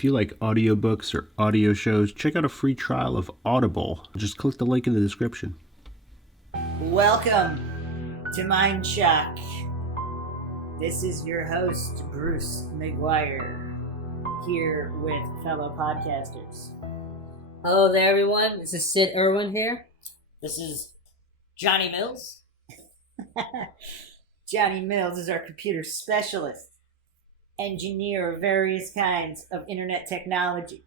If you like audiobooks or audio shows, check out a free trial of Audible. Just click the link in the description. Welcome to MINDSHOCK. This is your host, Bruce McGuire, here with fellow podcasters. Hello there, everyone. This is Sid Irwin here. This is Johnny Mills. Johnny Mills is our computer specialist, engineer of various kinds of internet technology.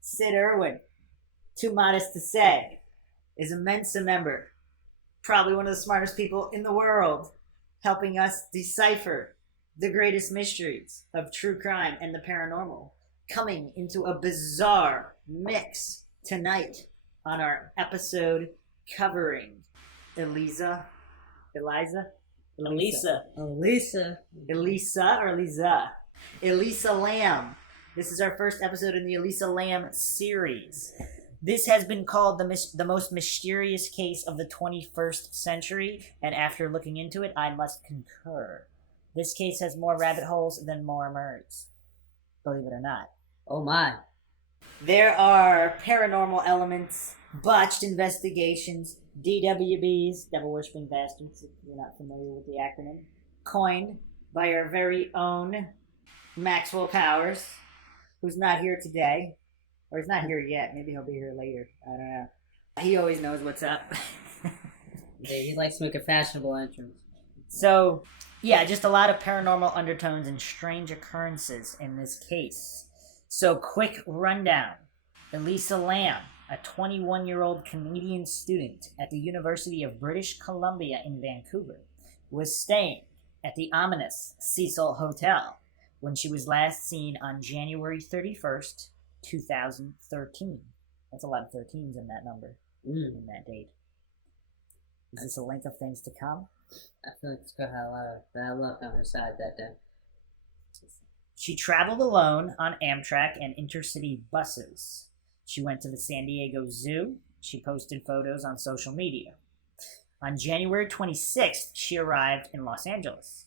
Sid Irwin, too modest to say, is a Mensa member, probably one of the smartest people in the world, helping us decipher the greatest mysteries of true crime and the paranormal, coming into a bizarre mix tonight on our episode covering Elisa Lam. This is our first episode in the ELISA Lam series. This has been called the most mysterious case of the 21st century, and after looking into it, I must concur. This case has more rabbit holes than Mormons, believe it or not. Oh my. There are paranormal elements, botched investigations, DWBs, Devil Worshipping Bastards, if you're not familiar with the acronym, coined by our very own Maxwell Powers, who's not here today. Or he's not here yet. Maybe he'll be here later. I don't know. He always knows what's up. Yeah, he likes to make a fashionable entrance. So, yeah, just a lot of paranormal undertones and strange occurrences in this case. So, quick rundown. Elisa Lam, a 21-year-old Canadian student at the University of British Columbia in Vancouver, was staying at the ominous Cecil Hotel when she was last seen on January 31st, 2013. That's a lot of 13s in that number, in that date. Is this a link of things to come? I feel like it's got a lot of bad luck on her side that day. She traveled alone on Amtrak and intercity buses. She went to the San Diego Zoo. She posted photos on social media. On January 26th, she arrived in Los Angeles.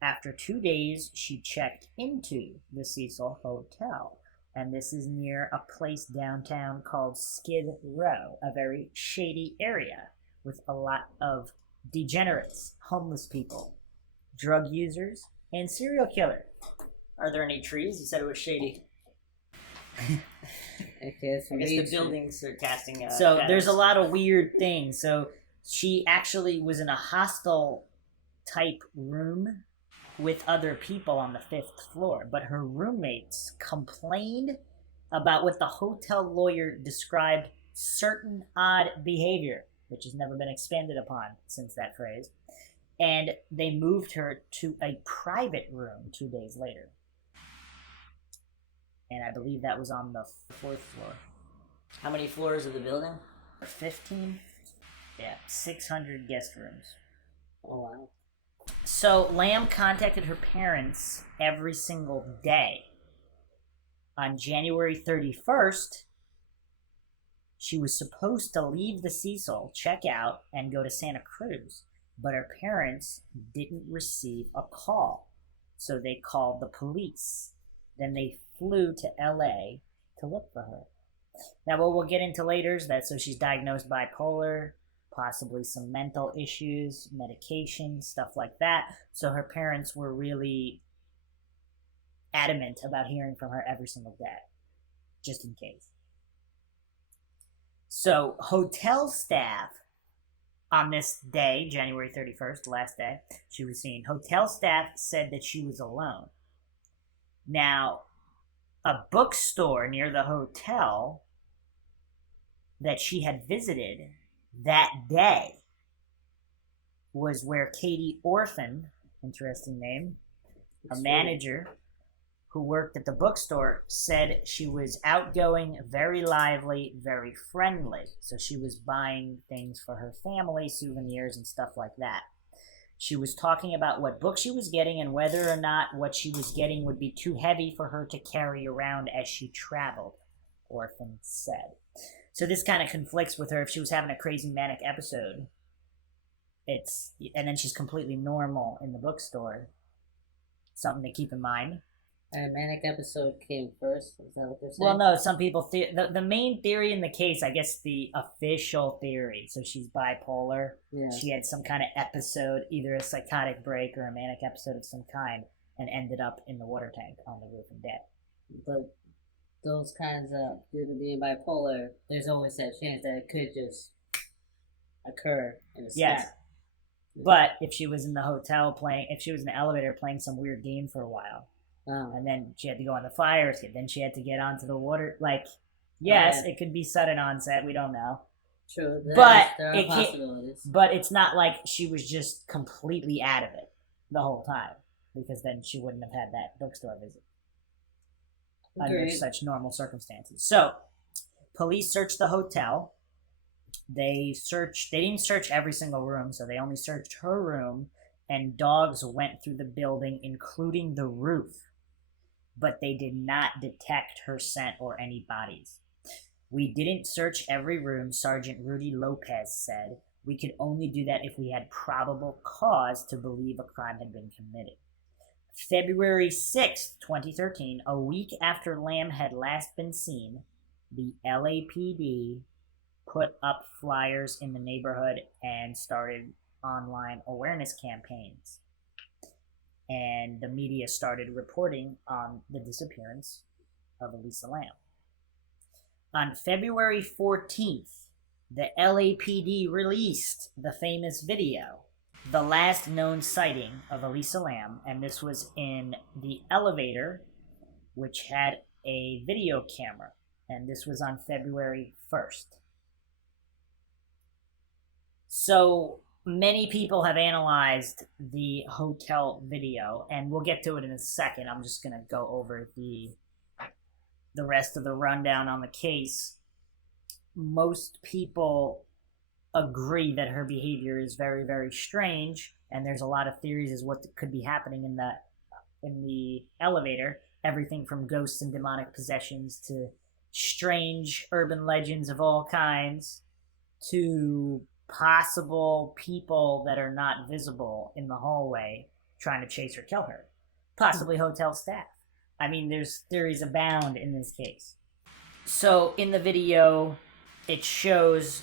After 2 days, she checked into the Cecil Hotel. And this is near a place downtown called Skid Row, a very shady area with a lot of degenerates, homeless people, drug users, and serial killers. Are there any trees? You said it was shady. Okay, I guess the buildings are casting so shadows. There's a lot of weird things. So she actually was in a hostel type room with other people on the 5th floor, but her roommates complained about what the hotel lawyer described certain odd behavior, which has never been expanded upon since that phrase, and they moved her to a private room 2 days later. And I believe that was on the 4th floor. How many floors of the building? 15? Yeah, 600 guest rooms. Oh, wow. So Lam contacted her parents every single day. On January 31st, she was supposed to leave the Cecil, check out, and go to Santa Cruz. But her parents didn't receive a call. So they called the police. Then they flew to LA to look for her. Now, what we'll get into later is that she's diagnosed bipolar, possibly some mental issues, medication, stuff like that. So her parents were really adamant about hearing from her every single day, just in case. So hotel staff on this day, January 31st, the last day she was seen, hotel staff said that she was alone. Now, a bookstore near the hotel that she had visited that day was where Katie Orphan, interesting name, a manager who worked at the bookstore, said she was outgoing, very lively, very friendly. So she was buying things for her family, souvenirs and stuff like that. She was talking about what book she was getting and whether or not what she was getting would be too heavy for her to carry around as she traveled, Orphan said. So this kind of conflicts with her if she was having a crazy manic episode. And then she's completely normal in the bookstore. Something to keep in mind. A manic episode came first. Is that what they're saying? Well, no, some people the main theory in the case, I guess the official theory. So she's bipolar. Yeah. She had some kind of episode, either a psychotic break or a manic episode of some kind, and ended up in the water tank on the roof and dead. But those kinds of, due to being bipolar, there's always that chance that it could just occur in a snap. Yes. But if she was in the hotel if she was in the elevator playing some weird game for a while, and then she had to go on the fire escape, then she had to get onto the water. Like, yes, it could be sudden onset. We don't know. True. But there are possibilities. But it's not like she was just completely out of it the whole time, because then she wouldn't have had that bookstore visit under such normal circumstances. So, police searched the hotel. They didn't search every single room, so they only searched her room, and dogs went through the building, including the roof. But they did not detect her scent or any bodies. We didn't search every room, Sergeant Rudy Lopez said. We could only do that if we had probable cause to believe a crime had been committed. February 6th, 2013, a week after Lam had last been seen, the LAPD put up flyers in the neighborhood and started online awareness campaigns. And the media started reporting on the disappearance of ELISA LAM. On February 14th, the LAPD released the famous video, the last known sighting of ELISA LAM, and this was in the elevator, which had a video camera, and this was on February 1st. So many people have analyzed the hotel video, and we'll get to it in a second. I'm just going to go over the rest of the rundown on the case. Most people agree that her behavior is very, very strange, and there's a lot of theories as what could be happening in the elevator. Everything from ghosts and demonic possessions to strange urban legends of all kinds to possible people that are not visible in the hallway trying to chase or kill her. Possibly hotel staff. I mean, there's theories abound in this case. So in the video, it shows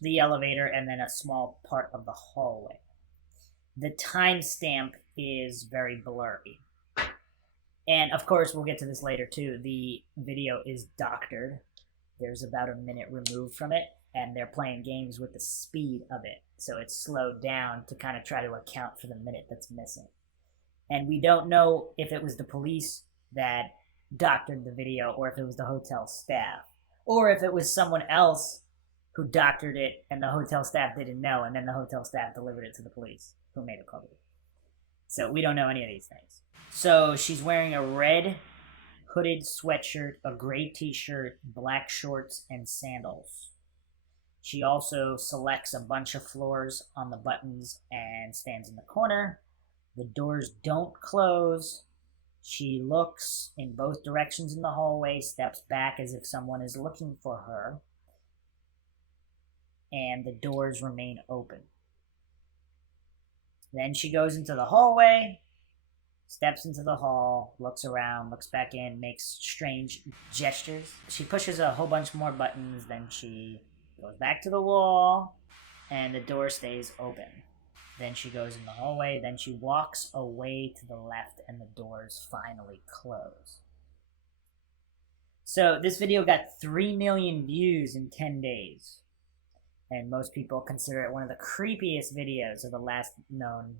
the elevator and then a small part of the hallway. The timestamp is very blurry. And of course, we'll get to this later too. The video is doctored. There's about a minute removed from it, and they're playing games with the speed of it. So it's slowed down to kind of try to account for the minute that's missing. And we don't know if it was the police that doctored the video or if it was the hotel staff. Or if it was someone else who doctored it and the hotel staff didn't know, and then the hotel staff delivered it to the police who made it public. So we don't know any of these things. So she's wearing a red hooded sweatshirt, a gray t-shirt, black shorts, and sandals. She also selects a bunch of floors on the buttons and stands in the corner. The doors don't close. She looks in both directions in the hallway, steps back as if someone is looking for her, and the doors remain open. Then she goes into the hallway, steps into the hall, looks around, looks back in, makes strange gestures. She pushes a whole bunch more buttons, then she goes back to the wall, and the door stays open. Then she goes in the hallway, then she walks away to the left, and the doors finally close. So this video got 3 million views in 10 days. And most people consider it one of the creepiest videos of the last known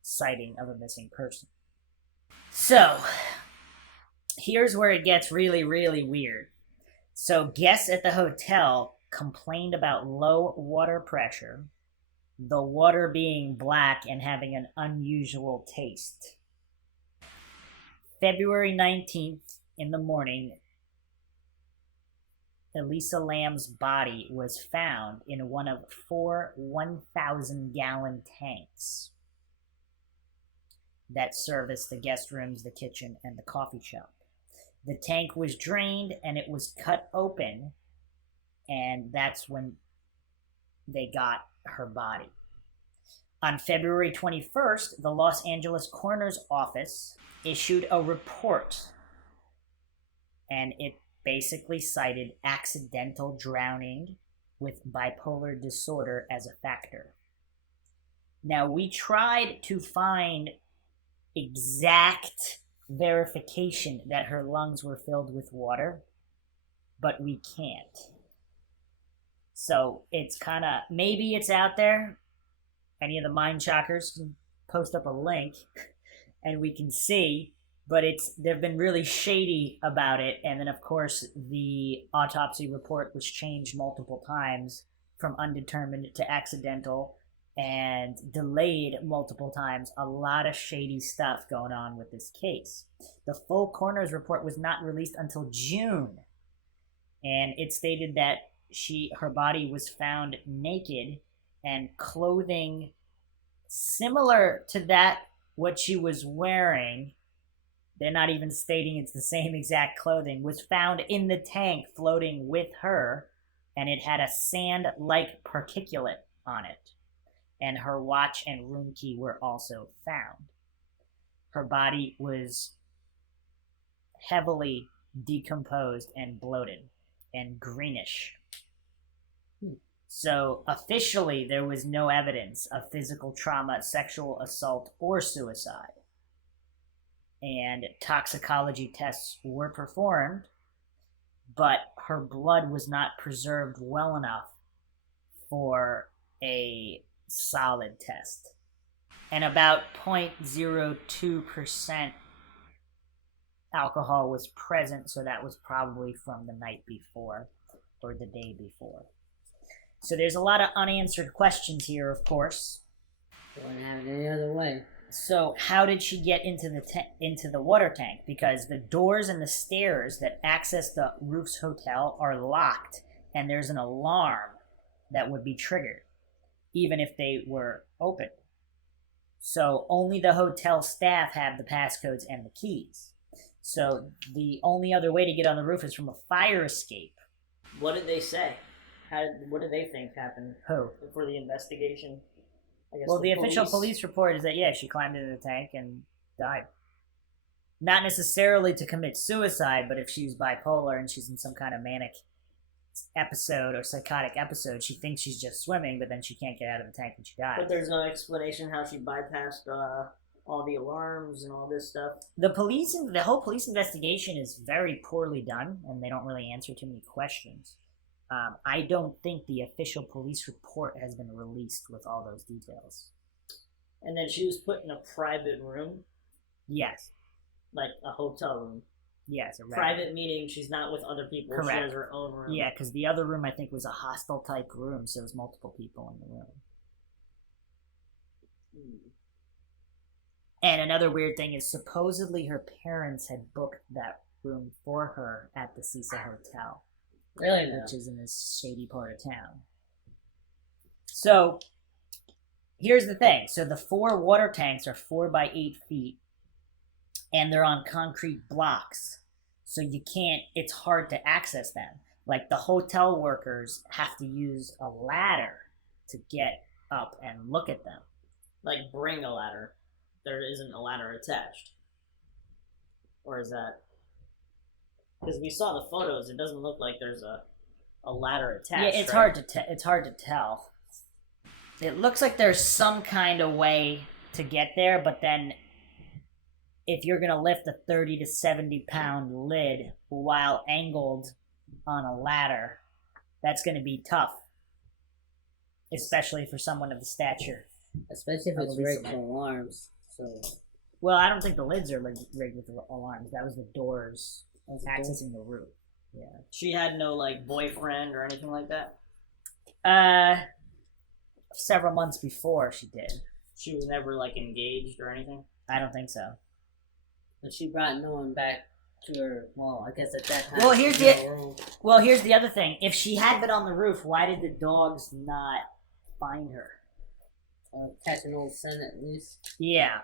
sighting of a missing person. So, here's where it gets really, really weird. So, guests at the hotel complained about low water pressure, the water being black and having an unusual taste. February 19th in the morning, ELISA LAM's body was found in one of 4 1,000-gallon tanks that serviced the guest rooms, the kitchen, and the coffee shop. The tank was drained and it was cut open, and that's when they got her body. On February 21st, the Los Angeles Coroner's Office issued a report, and it basically cited accidental drowning with bipolar disorder as a factor. Now, we tried to find exact verification that her lungs were filled with water, but we can't. So it's kind of, maybe it's out there. Any of the mind shockers can post up a link and we can see, but they've been really shady about it. And then of course the autopsy report was changed multiple times from undetermined to accidental and delayed multiple times. A lot of shady stuff going on with this case. The full coroner's report was not released until June, and it stated that her body was found naked and clothing similar to that what she was wearing. They're not even stating it's the same exact clothing, was found in the tank floating with her, and it had a sand-like particulate on it. And her watch and room key were also found. Her body was heavily decomposed and bloated and greenish. So officially, there was no evidence of physical trauma, sexual assault, or suicide. And toxicology tests were performed, but her blood was not preserved well enough for a solid test. And about 0.02% alcohol was present, so that was probably from the night before or the day before. So there's a lot of unanswered questions here, of course. Wouldn't have it any other way. So how did she get into the water tank? Because the doors and the stairs that access the Roof's hotel are locked, and there's an alarm that would be triggered, even if they were open. So only the hotel staff have the passcodes and the keys. So the only other way to get on the roof is from a fire escape. What did they say? What did they think happened? Who? For the investigation? I guess Well, the official police report is that, yeah, she climbed into the tank and died. Not necessarily to commit suicide, but if she's bipolar and she's in some kind of manic episode or psychotic episode, she thinks she's just swimming, but then she can't get out of the tank and she dies. But there's no explanation how she bypassed all the alarms and all this stuff. The whole police investigation is very poorly done, and they don't really answer too many questions. I don't think the official police report has been released with all those details. And then she was put in a private room? Yes. Like a hotel room? Yes. Private meaning she's not with other people. Correct. She has her own room. Yeah, because the other room, I think, was a hostel type room, so there's multiple people in the room. And another weird thing is supposedly her parents had booked that room for her at the Cecil Hotel. Really? Which is in this shady part of town. So, here's the thing. So the 4 water tanks are 4 by 8 feet, and they're on concrete blocks. So it's hard to access them. Like, the hotel workers have to use a ladder to get up and look at them. Like, bring a ladder. There isn't a ladder attached. Or is that... Because we saw the photos, it doesn't look like there's a ladder attached. Yeah, it's right? it's hard to tell. It looks like there's some kind of way to get there, but then if you're gonna lift a 30 to 70 pound lid while angled on a ladder, that's gonna be tough, especially for someone of the stature. Especially if it's rigged for alarms. So. Well, I don't think the lids are rigged with alarms. That was the doors. Accessing the roof. Yeah. She had no, like, boyfriend or anything like that? Several months before she did. She was never, like, engaged or anything? I don't think so. But she brought no one back to her, well, I guess at that time. Well, here's the other thing. If she had been on the roof, why did the dogs not find her? Catch an old scent at least. Yeah.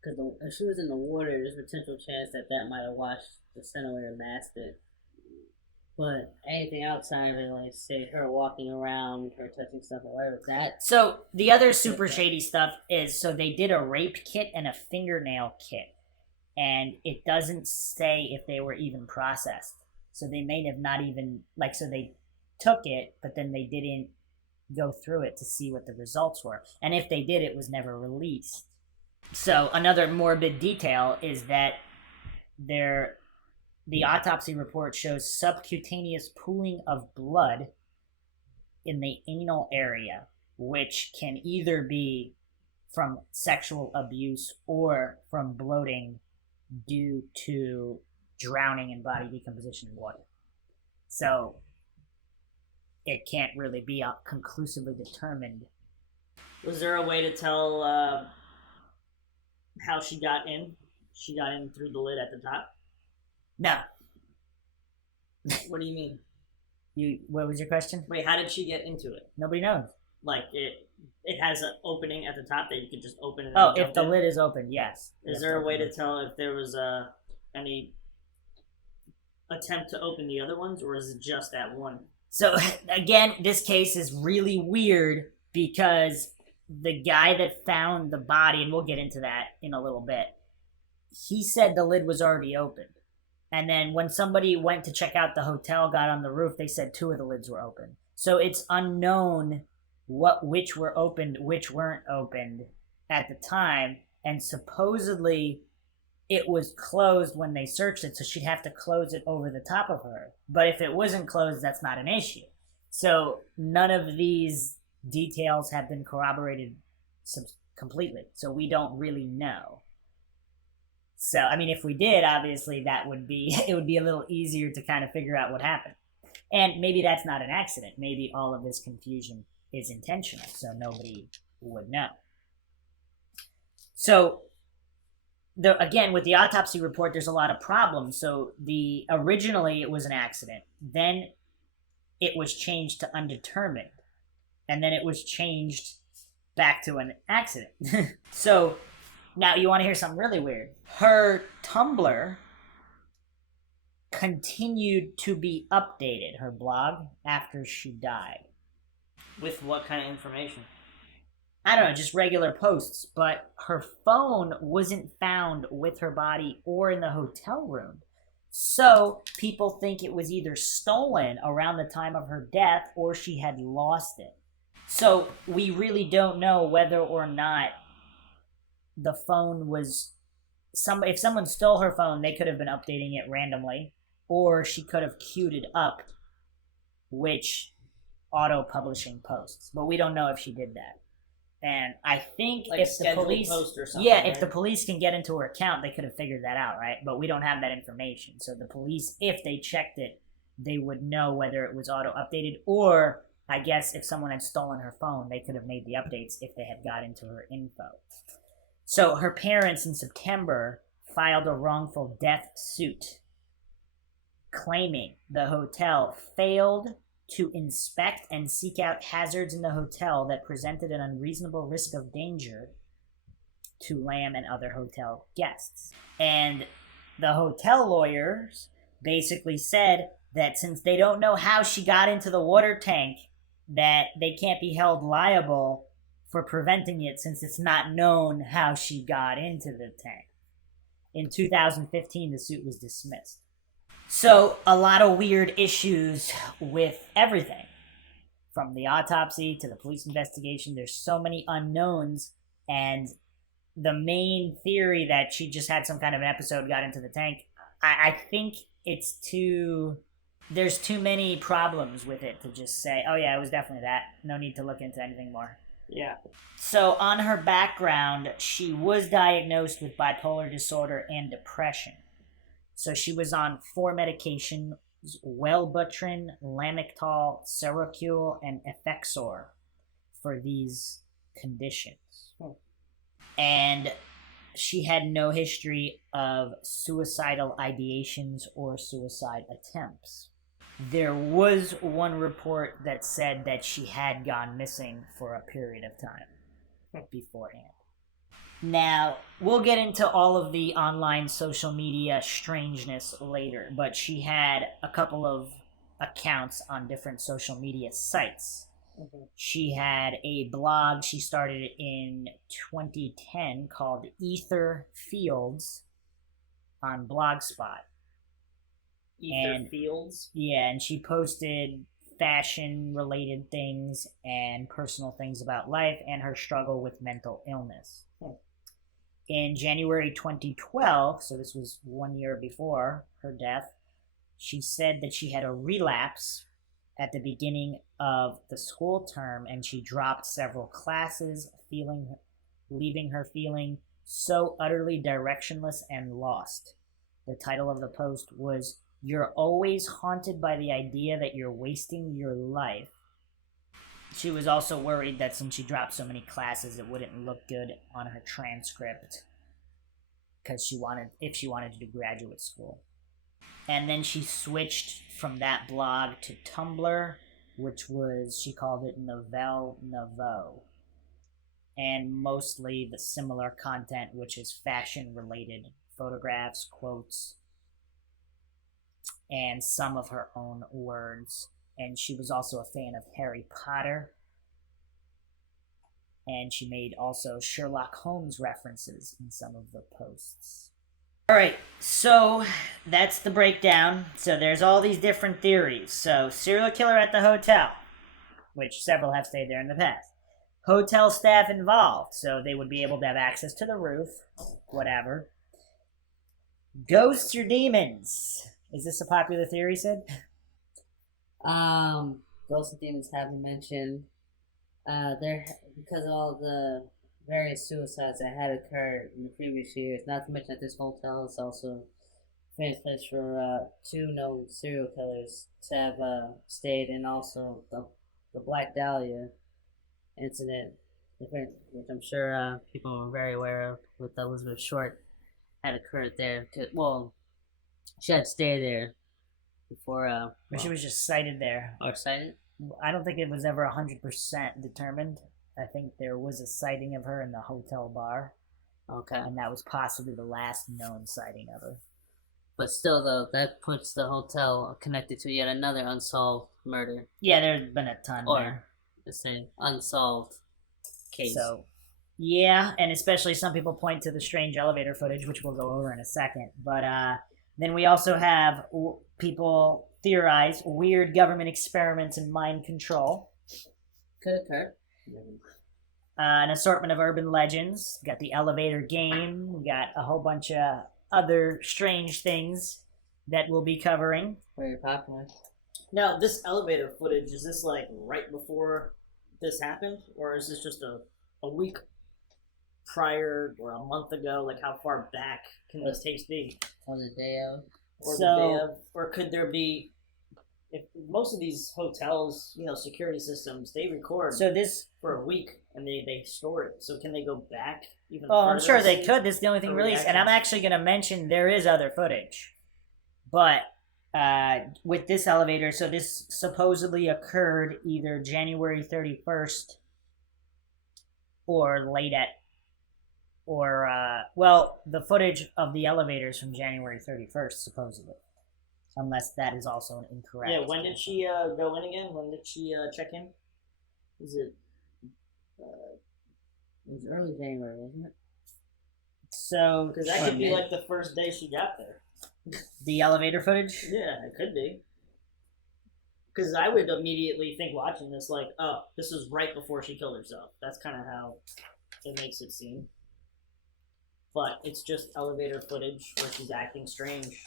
Because if she was in the water, there's a potential chance that might have washed the scent away or masked it. But anything outside of it, like say her walking around, her touching stuff, or whatever, that So the other super shady stuff is, so they did a rape kit and a fingernail kit, and it doesn't say if they were even processed. So they may have not even, like, so they took it, but then they didn't go through it to see what the results were. And if they did, it was never released. So another morbid detail is that the autopsy report shows subcutaneous pooling of blood in the anal area, which can either be from sexual abuse or from bloating due to drowning in body decomposition in water. So it can't really be conclusively determined. Was there a way to tell how she got in? She got in through the lid at the top? No. What do you mean? What was your question? Wait, how did she get into it? Nobody knows. Like, it has an opening at the top that you could just open it. Oh, if the lid is open, yes. Is there a way to tell if there was any attempt to open the other ones, or is it just that one? So, again, this case is really weird because the guy that found the body, and we'll get into that in a little bit, he said the lid was already open. And then when somebody went to check out the hotel, got on the roof, they said 2 of the lids were open. So it's unknown which were opened, which weren't opened at the time. And supposedly it was closed when they searched it, so she'd have to close it over the top of her. But if it wasn't closed, that's not an issue. So none of these details have been corroborated completely. So we don't really know. So, I mean, if we did, obviously it would be a little easier to kind of figure out what happened. And maybe that's not an accident. Maybe all of this confusion is intentional, so nobody would know. So, again, with the autopsy report, there's a lot of problems. So, originally it was an accident. Then it was changed to undetermined. And then it was changed back to an accident. So, now you want to hear something really weird. Her Tumblr continued to be updated, her blog, after she died. With what kind of information? I don't know, just regular posts. But her phone wasn't found with her body or in the hotel room. So people think it was either stolen around the time of her death or she had lost it. So we really don't know whether or not the phone was if someone stole her phone, they could have been updating it randomly, or she could have queued it up, which auto-publishing posts. But we don't know if she did that. And I think like if the police, post or something, yeah, right? if the police can get into her account, they could have figured that out, right? But we don't have that information. So the police, if they checked it, they would know whether it was auto-updated, or I guess if someone had stolen her phone, they could have made the updates if they had got into her info. So her parents in September filed a wrongful death suit claiming the hotel failed to inspect and seek out hazards in the hotel that presented an unreasonable risk of danger to Lam and other hotel guests. And the hotel lawyers basically said that since they don't know how she got into the water tank, that they can't be held liable for preventing it since it's not known how she got into the tank. In 2015, the suit was dismissed. So, a lot of weird issues with everything. From the autopsy to the police investigation, there's so many unknowns, and the main theory that she just had some kind of an episode, got into the tank, I think there's too many problems with it to just say, oh yeah, it was definitely that. No need to look into anything more. Yeah. So on her background, she was diagnosed with bipolar disorder and depression. So she was on 4 medications, Wellbutrin, Lamictal, Seroquel, and Effexor for these conditions. And she had no history of suicidal ideations or suicide attempts. There was one report that said that she had gone missing for a period of time beforehand. Now, we'll get into all of the online social media strangeness later, but she had a couple of accounts on different social media sites. Mhm. She had a blog she started in 2010 called Ether Fields on Blogspot. Ether Fields. Yeah, and she posted fashion related things and personal things about life and her struggle with mental illness. In January 2012, so this was 1 year before her death, she said that she had a relapse at the beginning of the school term and she dropped several classes, leaving her feeling so utterly directionless and lost. The title of the post was, "You're always haunted by the idea that you're wasting your life." She was also worried that since she dropped so many classes, it wouldn't look good on her transcript because if she wanted to do graduate school. And then she switched from that blog to Tumblr, which was, she called it Nouvelle Nouveau. And mostly the similar content, which is fashion related photographs, quotes, and some of her own words. And she was also a fan of Harry Potter. And she made also Sherlock Holmes references in some of the posts. All right, so that's the breakdown. So there's all these different theories. So serial killer at the hotel, which several have stayed there in the past. Hotel staff involved, so they would be able to have access to the roof, whatever. Ghosts or demons? Is this a popular theory, Sid? Ghosts and demons have been mentioned. There, because of all the various suicides that had occurred in the previous years, not to mention that this hotel is also famous place for 2 known serial killers to have stayed, and also the Black Dahlia incident, which I'm sure people are very aware of, with Elizabeth Short, had occurred there. Well, she had stayed there before. But she was just sighted there. Or sighted? I don't think it was ever 100% determined. I think there was a sighting of her in the hotel bar. Okay. And that was possibly the last known sighting of her. But still, though, that puts the hotel connected to yet another unsolved murder. Yeah, there's been a ton Or, there. let's say, unsolved case. So, yeah, and especially some people point to the strange elevator footage, which we'll go over in a second. But then we also have people theorize weird government experiments in mind control. Could occur. An assortment of urban legends. We got the elevator game. We got a whole bunch of other strange things that we'll be covering. Very popular. Now, this elevator footage, is this like right before this happened? Or is this just a week prior or a month ago? Like, how far back can this tapes be? On the day of. Or the day of? Or could there be... If most of these hotels, security systems, they record for a week and they store it. So can they go back even Oh, further? I'm sure they could. This is the only thing for released. And I'm reactions? actually going to mention there is other footage. But with this elevator, so this supposedly occurred either January 31st or the footage of the elevators from January 31st, supposedly. Unless that is also incorrect. Yeah, when did she go in again? When did she check in? Is it... It was early January, wasn't it? So, Because that could be like the first day she got there. the elevator footage? Yeah, it could be. Because I would immediately think watching this like, oh, this is right before she killed herself. That's kind of how it makes it seem. But it's just elevator footage where she's acting strange.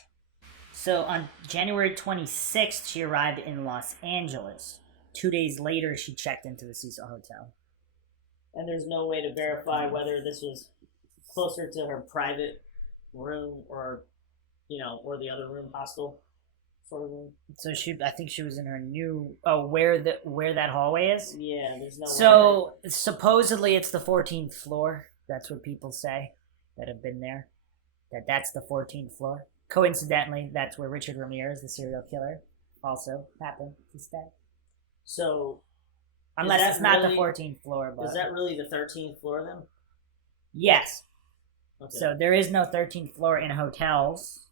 So on January 26th, she arrived in Los Angeles. 2 days later, she checked into the Cecil Hotel. And there's no way to verify whether this was closer to her private room or, or the other room, hostel sort of room. So I think she was in her new. Oh, where that hallway is. Yeah, there's no way. So supposedly it's the 14th floor. That's what people say that have been there. That's the 14th floor. Coincidentally, that's where Richard Ramirez, the serial killer, also happened to stay. So, unless it's not really, the 14th floor, but is that really the 13th floor then? Yes. Okay. So there is no 13th floor in hotels.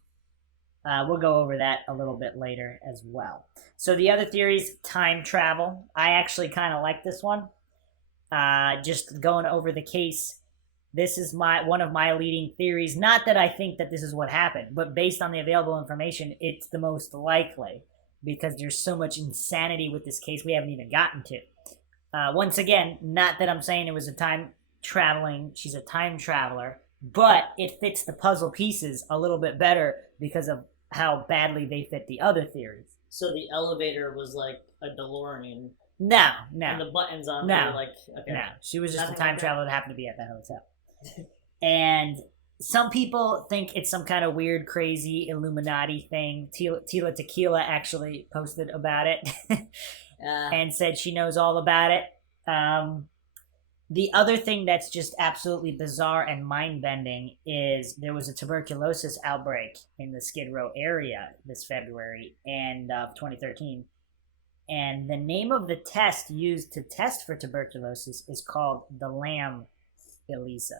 We'll go over that a little bit later as well. So the other theories, time travel. I actually kind of like this one. Just going over the case. This is one of my leading theories. Not that I think that this is what happened, but based on the available information, it's the most likely because there's so much insanity with this case we haven't even gotten to. Once again, not that I'm saying it was she's a time traveler, but it fits the puzzle pieces a little bit better because of how badly they fit the other theories. So the elevator was like a DeLorean. No. And the buttons on No. were like, okay. No, she was just Nothing a time like that? traveler that happened to be at that hotel. And some people think it's some kind of weird, crazy Illuminati thing. Tila Tequila actually posted about it and said she knows all about it. The other thing that's just absolutely bizarre and mind-bending is there was a tuberculosis outbreak in the Skid Row area this February of 2013. And the name of the test used to test for tuberculosis is called the LAM ELISA.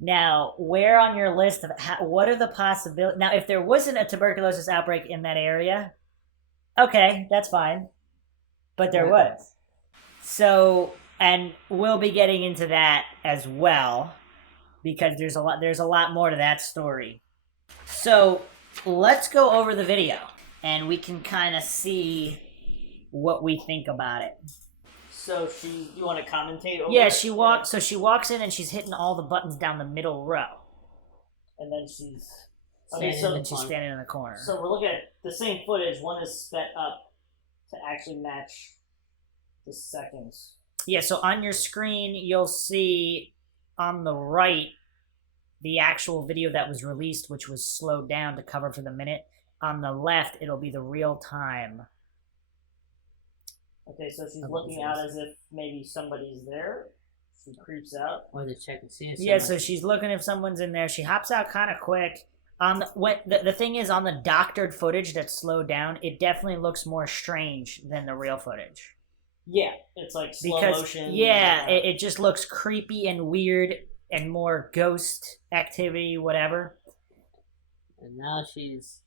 Now, where on your list of what are the possibilities? Now, if there wasn't a tuberculosis outbreak in that area, okay, that's fine. But there was. So, and we'll be getting into that as well because there's a lot more to that story. So, let's go over the video and we can kind of see what we think about it. So you want to commentate over Yeah, it? she walks in and she's hitting all the buttons down the middle row. And then she's... Okay, so then she's standing in the corner. So we're looking at the same footage. One is sped up to actually match the seconds. Yeah, so on your screen, you'll see on the right the actual video that was released, which was slowed down to cover for the minute. On the left, it'll be the real time. Okay, so she's looking out as if maybe somebody's there. She creeps out. Or to check and see if Yeah, so she's looking if someone's in there. She hops out kind of quick. The thing is, on the doctored footage that's slowed down, it definitely looks more strange than the real footage. Yeah, it's like slow motion. Yeah, it just looks creepy and weird and more ghost activity, whatever. And now she's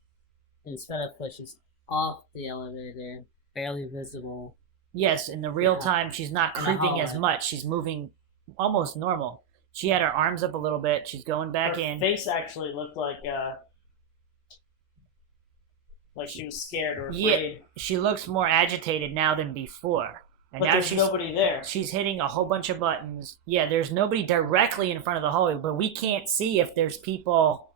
in sped up foot. She's off the elevator, barely visible. Yes, in the real time, she's not creeping as much. She's moving almost normal. She had her arms up a little bit. She's going back in. Her face actually looked like she was scared or afraid. Yeah, she looks more agitated now than before. And but now there's nobody there. She's hitting a whole bunch of buttons. Yeah, there's nobody directly in front of the hallway, but we can't see if there's people.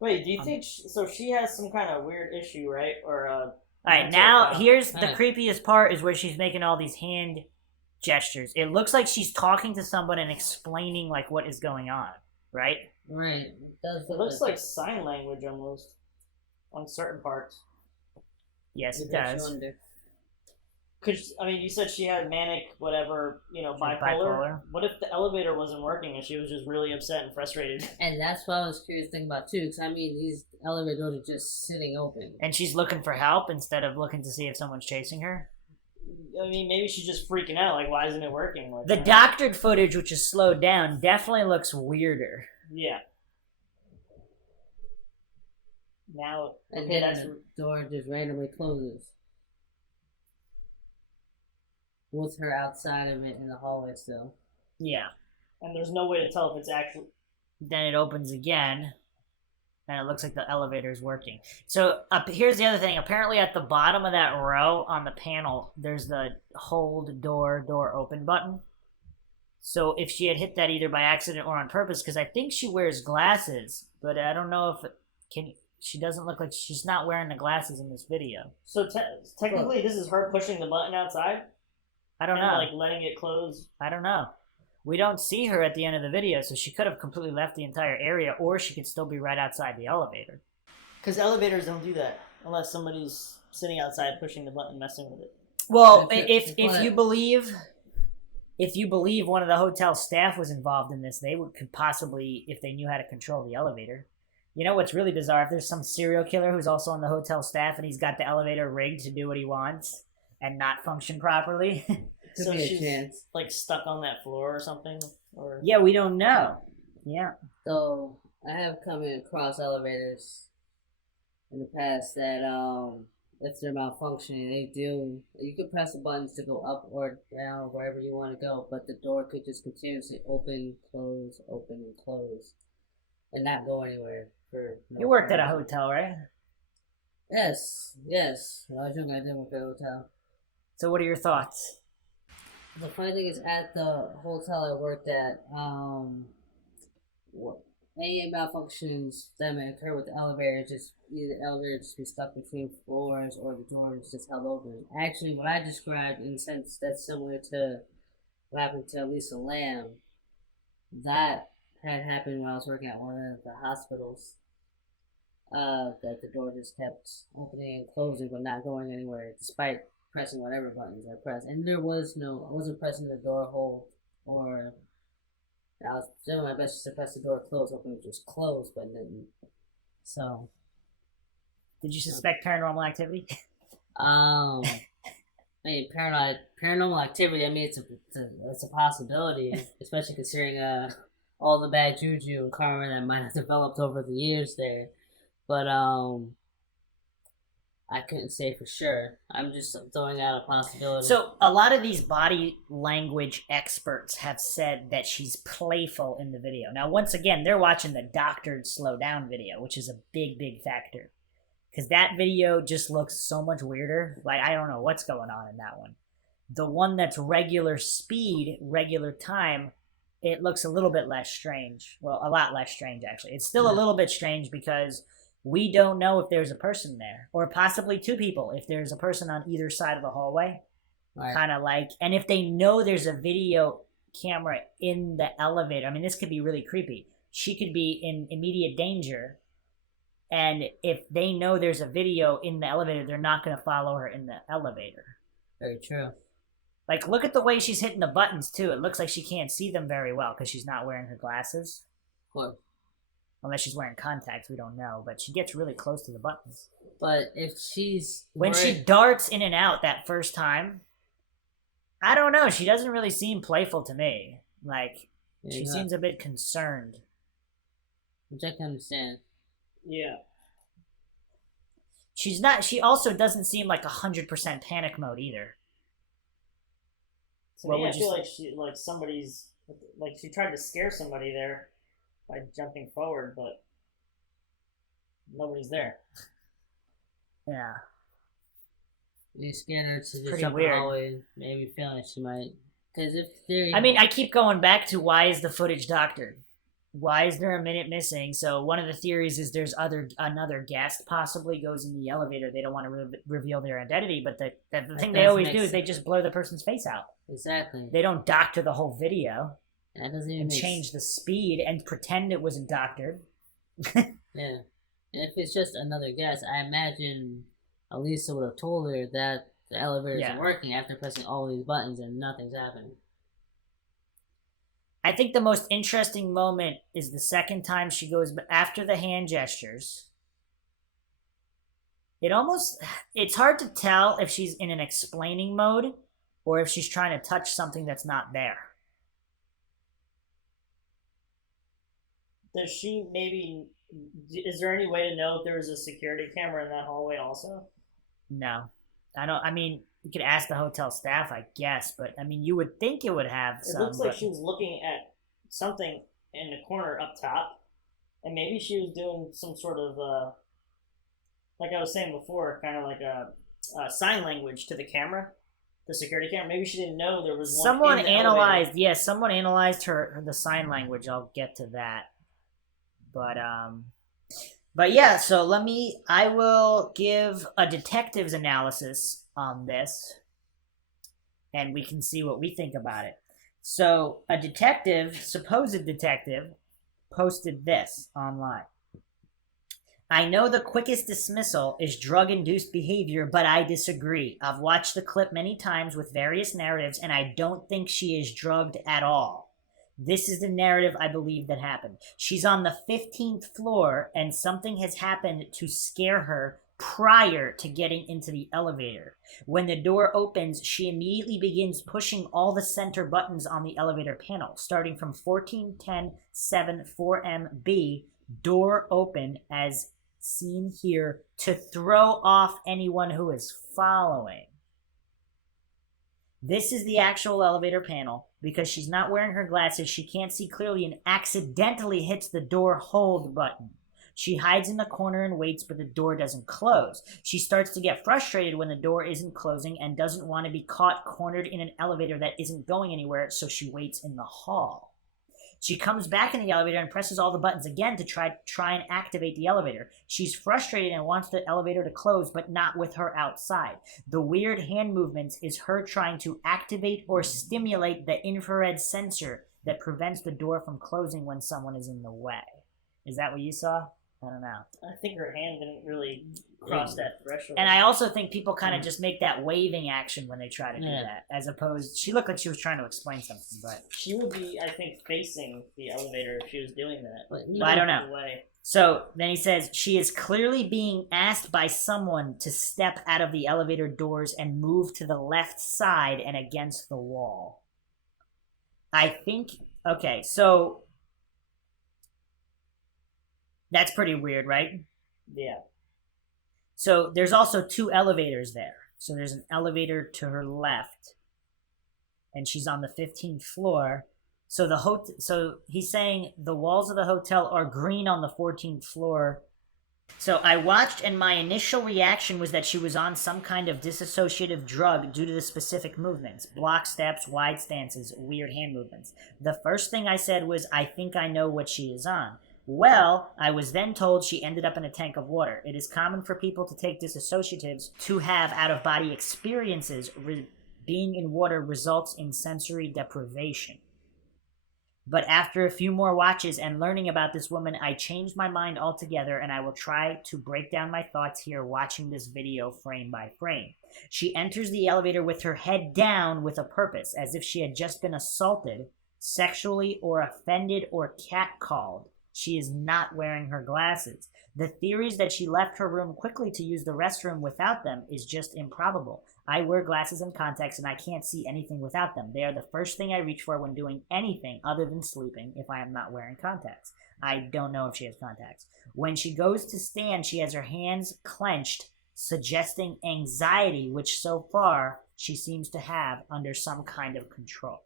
Wait, do you think she has some kind of weird issue, right? Or all right, now here's the creepiest part is where she's making all these hand gestures. It looks like she's talking to someone and explaining like what is going on, right? Right. It looks like sign language almost on certain parts. Yes, it does. Because, I mean, you said she had manic, whatever, bipolar. What if the elevator wasn't working and she was just really upset and frustrated? And that's what I was curious thinking about, too. Because, I mean, these elevator doors are just sitting open. And she's looking for help instead of looking to see if someone's chasing her? I mean, maybe she's just freaking out. Like, why isn't it working? The doctored footage, which is slowed down, definitely looks weirder. Yeah. Now, and then the door just randomly closes. With her outside of it in the hallway still. Yeah. And there's no way to tell if it's actually... Then it opens again, and it looks like the elevator is working. So here's the other thing. Apparently at the bottom of that row on the panel, there's the hold door open button. So if she had hit that either by accident or on purpose, because I think she wears glasses, but I don't know if she doesn't look like she's not wearing the glasses in this video. So technically this is her pushing the button outside? I don't know. Like letting it close? I don't know. We don't see her at the end of the video, so she could have completely left the entire area, or she could still be right outside the elevator. Because elevators don't do that, unless somebody's sitting outside pushing the button, messing with it. Well, if you believe one of the hotel staff was involved in this, could possibly, if they knew how to control the elevator. You know what's really bizarre? If there's some serial killer who's also on the hotel staff and he's got the elevator rigged to do what he wants and not function properly. So she's like stuck on that floor or something? Or yeah, we don't know. Yeah. So I have come across elevators in the past that if they're malfunctioning, they do. You can press the buttons to go up or down wherever you want to go, but the door could just continuously open, and close, and not go anywhere for. No You worked at a reason. hotel, right? Yes. When I was young, I did work at a hotel. So what are your thoughts? The funny thing is, at the hotel I worked at, any malfunctions that may occur with the elevator, just either the elevator just be stuck between floors or the door is just held open. Actually, what I described, in a sense that's similar to what happened to ELISA Lam, that had happened when I was working at one of the hospitals. That the door just kept opening and closing but not going anywhere, despite pressing whatever buttons I pressed. And I wasn't pressing the door hold, or I was doing my best to press the door closed, hoping it would just close, but didn't. So, Did you suspect paranormal activity? I mean, paranormal activity. I mean, it's a possibility, especially considering all the bad juju and karma that might have developed over the years there. But I couldn't say for sure. I'm just throwing out a possibility. So a lot of these body language experts have said that she's playful in the video. Now, once again, they're watching the doctored slow down video, which is a big factor. Because that video just looks so much weirder. Like, I don't know what's going on in that one. The one that's regular speed, regular time, it looks a little bit less strange. Well, a lot less strange, actually. It's still a little bit strange because we don't know if there's a person there, or possibly two people if there's a person on either side of the hallway. Right. Kind of like, and if they know there's a video camera in the elevator, I mean, this could be really creepy. She could be in immediate danger, and if they know there's a video in the elevator, they're not going to follow her in the elevator. Very true. Like, look at the way she's hitting the buttons, too. It looks like she can't see them very well because she's not wearing her glasses. Of course. Unless she's wearing contacts, we don't know. But she gets really close to the buttons. But if she's When she darts in and out that first time, I don't know. She doesn't really seem playful to me. Like, she seems a bit concerned. Which I can understand. Yeah. She's not. She also doesn't seem like 100% panic mode either. To me, I feel like somebody's like she tried to scare somebody there by jumping forward, but nobody's there. Yeah. You scared her to just Pretty jump weird. in the hallway, maybe feeling like she might. Because if there, I mean, I keep going back to why is the footage doctored? Why is there a minute missing? So one of the theories is there's another guest possibly goes in the elevator. They don't want to reveal their identity, but the thing they always do is they just blur the person's face out. Exactly. They don't doctor the whole video That doesn't even and make change the speed and pretend it wasn't doctored. Yeah. And if it's just another guest, I imagine Elisa would have told her that the elevator isn't working after pressing all these buttons and nothing's happening. I think the most interesting moment is the second time she goes after the hand gestures. It's hard to tell if she's in an explaining mode or if she's trying to touch something that's not there. Does she maybe? Is there any way to know if there was a security camera in that hallway also? No, I don't. I mean, you could ask the hotel staff, I guess, but I mean, you would think it would have some. It looks like she was looking at something in the corner up top, and maybe she was doing some sort of, like I was saying before, kind of like a sign language to the camera, the security camera. Maybe she didn't know there was one. Someone in the analyzed. elevator. Yes, someone analyzed her the sign language. I'll get to that, but yeah. So I will give a detective's analysis on this, and we can see what we think about it. So a supposed detective, posted this online. I know the quickest dismissal is drug-induced behavior, but I disagree. I've watched the clip many times with various narratives, and I don't think she is drugged at all. This is the narrative I believe that happened. She's on the 15th floor, and something has happened to scare her prior to getting into the elevator. When the door opens, she immediately begins pushing all the center buttons on the elevator panel, starting from 14, 10, 7, 4M, B, door open as seen here to throw off anyone who is following. This is the actual elevator panel. Because she's not wearing her glasses, she can't see clearly and accidentally hits the door hold button. She hides in the corner and waits, but the door doesn't close. She starts to get frustrated when the door isn't closing and doesn't want to be caught cornered in an elevator that isn't going anywhere, so she waits in the hall. She comes back in the elevator and presses all the buttons again to try and activate the elevator. She's frustrated and wants the elevator to close, but not with her outside. The weird hand movements is her trying to activate or stimulate the infrared sensor that prevents the door from closing when someone is in the way. Is that what you saw? I don't know. I think her hand didn't really cross that threshold. And I also think people kind of just make that waving action when they try to do that, as opposed. She looked like she was trying to explain something, but she would be, I think, facing the elevator if she was doing that. Well, I don't know. So then he says she is clearly being asked by someone to step out of the elevator doors and move to the left side and against the wall. I think. Okay, so. That's pretty weird, right? Yeah. So there's also 2 elevators there. So there's an elevator to her left, and she's on the 15th floor. So so he's saying the walls of the hotel are green on the 14th floor. So I watched, and my initial reaction was that she was on some kind of dissociative drug due to the specific movements. Block steps, wide stances, weird hand movements. The first thing I said was, I think I know what she is on. Well, I was then told she ended up in a tank of water. It is common for people to take dissociatives to have out-of-body experiences. Being in water results in sensory deprivation. But after a few more watches and learning about this woman, I changed my mind altogether, and I will try to break down my thoughts here watching this video frame by frame. She enters the elevator with her head down with a purpose, as if she had just been assaulted, sexually or offended or catcalled. She is not wearing her glasses. The theories that she left her room quickly to use the restroom without them is just improbable. I wear glasses and contacts and I can't see anything without them. They are the first thing I reach for when doing anything other than sleeping if I am not wearing contacts. I don't know if she has contacts. When she goes to stand, she has her hands clenched, suggesting anxiety, which so far she seems to have under some kind of control.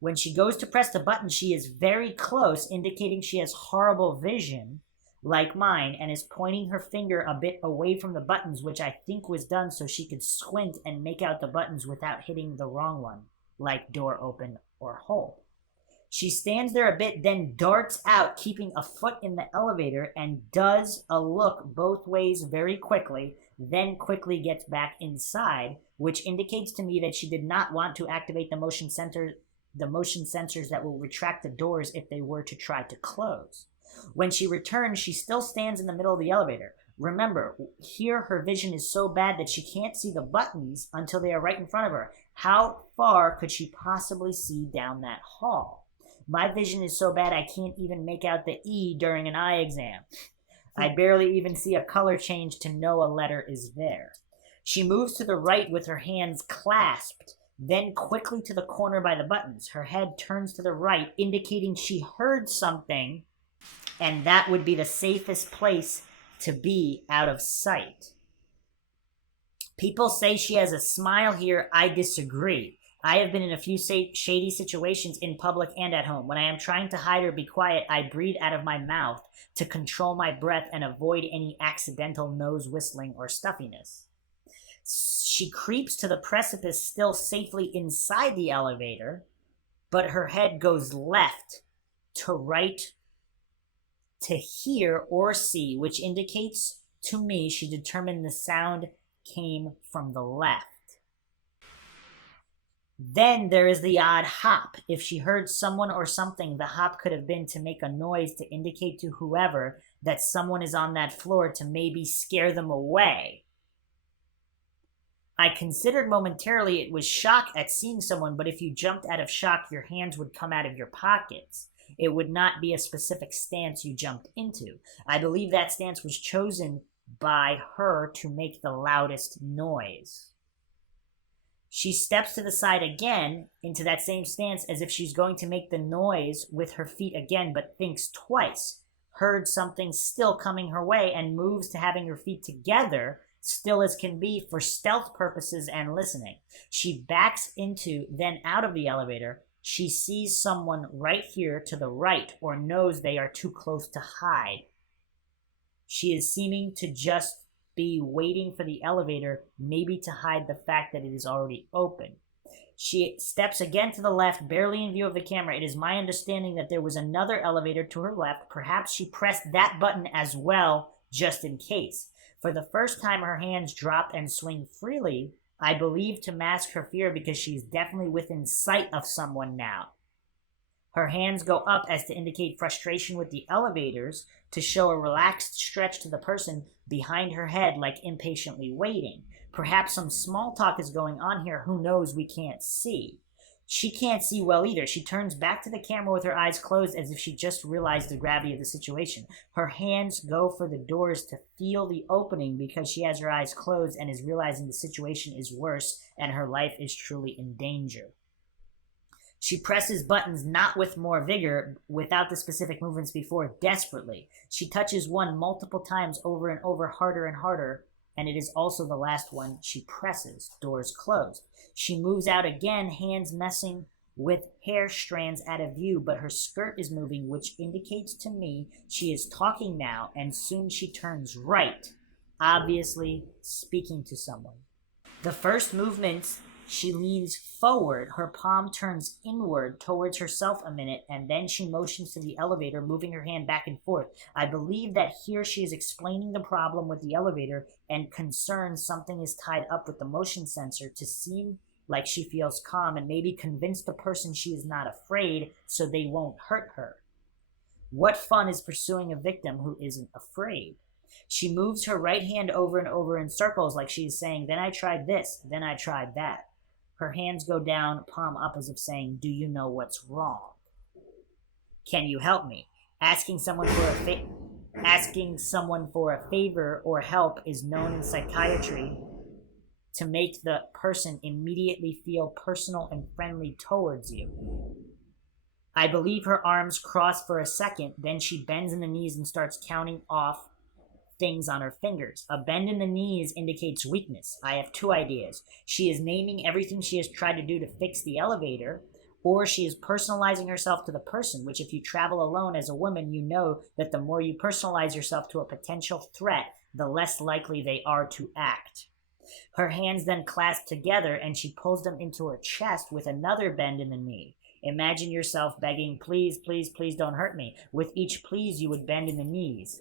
When she goes to press the button, she is very close, indicating she has horrible vision, like mine, and is pointing her finger a bit away from the buttons, which I think was done so she could squint and make out the buttons without hitting the wrong one, like door open or hold. She stands there a bit, then darts out, keeping a foot in the elevator, and does a look both ways very quickly, then quickly gets back inside, which indicates to me that she did not want to activate the motion sensors that will retract the doors if they were to try to close. When she returns, she still stands in the middle of the elevator. Remember, here her vision is so bad that she can't see the buttons until they are right in front of her. How far could she possibly see down that hall? My vision is so bad I can't even make out the E during an eye exam. I barely even see a color change to know a letter is there. She moves to the right with her hands clasped, then quickly to the corner by the buttons. Her head turns to the right, indicating she heard something, and that would be the safest place to be out of sight. People say she has a smile here. I disagree. I have been in a few shady situations in public and at home. When I am trying to hide or be quiet, I breathe out of my mouth to control my breath and avoid any accidental nose whistling or stuffiness. She creeps to the precipice, still safely inside the elevator, but her head goes left to right to hear or see, which indicates to me she determined the sound came from the left. Then there is the odd hop. If she heard someone or something, the hop could have been to make a noise to indicate to whoever that someone is on that floor to maybe scare them away. I considered momentarily it was shock at seeing someone, but if you jumped out of shock, your hands would come out of your pockets. It would not be a specific stance you jumped into. I believe that stance was chosen by her to make the loudest noise. She steps to the side again into that same stance as if she's going to make the noise with her feet again, but thinks twice. heard something still coming her way and moves to having her feet together, still as can be, for stealth purposes and listening. She backs into, then out of the elevator. She sees someone right here to the right, or knows they are too close to hide. She is seeming to just be waiting for the elevator, maybe to hide the fact that it is already open. She steps again to the left, barely in view of the camera. It is my understanding that there was another elevator to her left. Perhaps she pressed that button as well, just in case. For the first time, her hands drop and swing freely, I believe to mask her fear, because she's definitely within sight of someone now. Her hands go up as to indicate frustration with the elevators, to show a relaxed stretch to the person behind her head, like impatiently waiting. Perhaps some small talk is going on here. Who knows? We can't see. She can't see well either. She turns back to the camera with her eyes closed, as if she just realized the gravity of the situation. Her hands go for the doors to feel the opening, because she has her eyes closed and is realizing the situation is worse and her life is truly in danger. She presses buttons, not with more vigor, without the specific movements before, desperately. She touches one multiple times, over and over, harder and harder, and it is also the last one she presses. Doors closed. She moves out again, hands messing with hair strands out of view, but her skirt is moving, which indicates to me she is talking now, and soon she turns right, obviously speaking to someone. The first movement, she leans forward, her palm turns inward towards herself a minute, and then she motions to the elevator, moving her hand back and forth. I believe that here she is explaining the problem with the elevator and concerned something is tied up with the motion sensor, to seem like she feels calm and maybe convince the person she is not afraid so they won't hurt her. What fun is pursuing a victim who isn't afraid? She moves her right hand over and over in circles, like she is saying, then I tried this, then I tried that. Her hands go down, palm up, as if saying, do you know what's wrong? Can you help me? Asking someone for a favor or help is known in psychiatry to make the person immediately feel personal and friendly towards you. I believe her arms cross for a second, then she bends in the knees and starts counting off things on her fingers. A bend in the knees indicates weakness. I have two ideas. She is naming everything she has tried to do to fix the elevator, or she is personalizing herself to the person, which if you travel alone as a woman, you know that the more you personalize yourself to a potential threat, the less likely they are to act. Her hands then clasp together, and she pulls them into her chest with another bend in the knee. Imagine yourself begging, please, please, please don't hurt me. With each please, you would bend in the knees.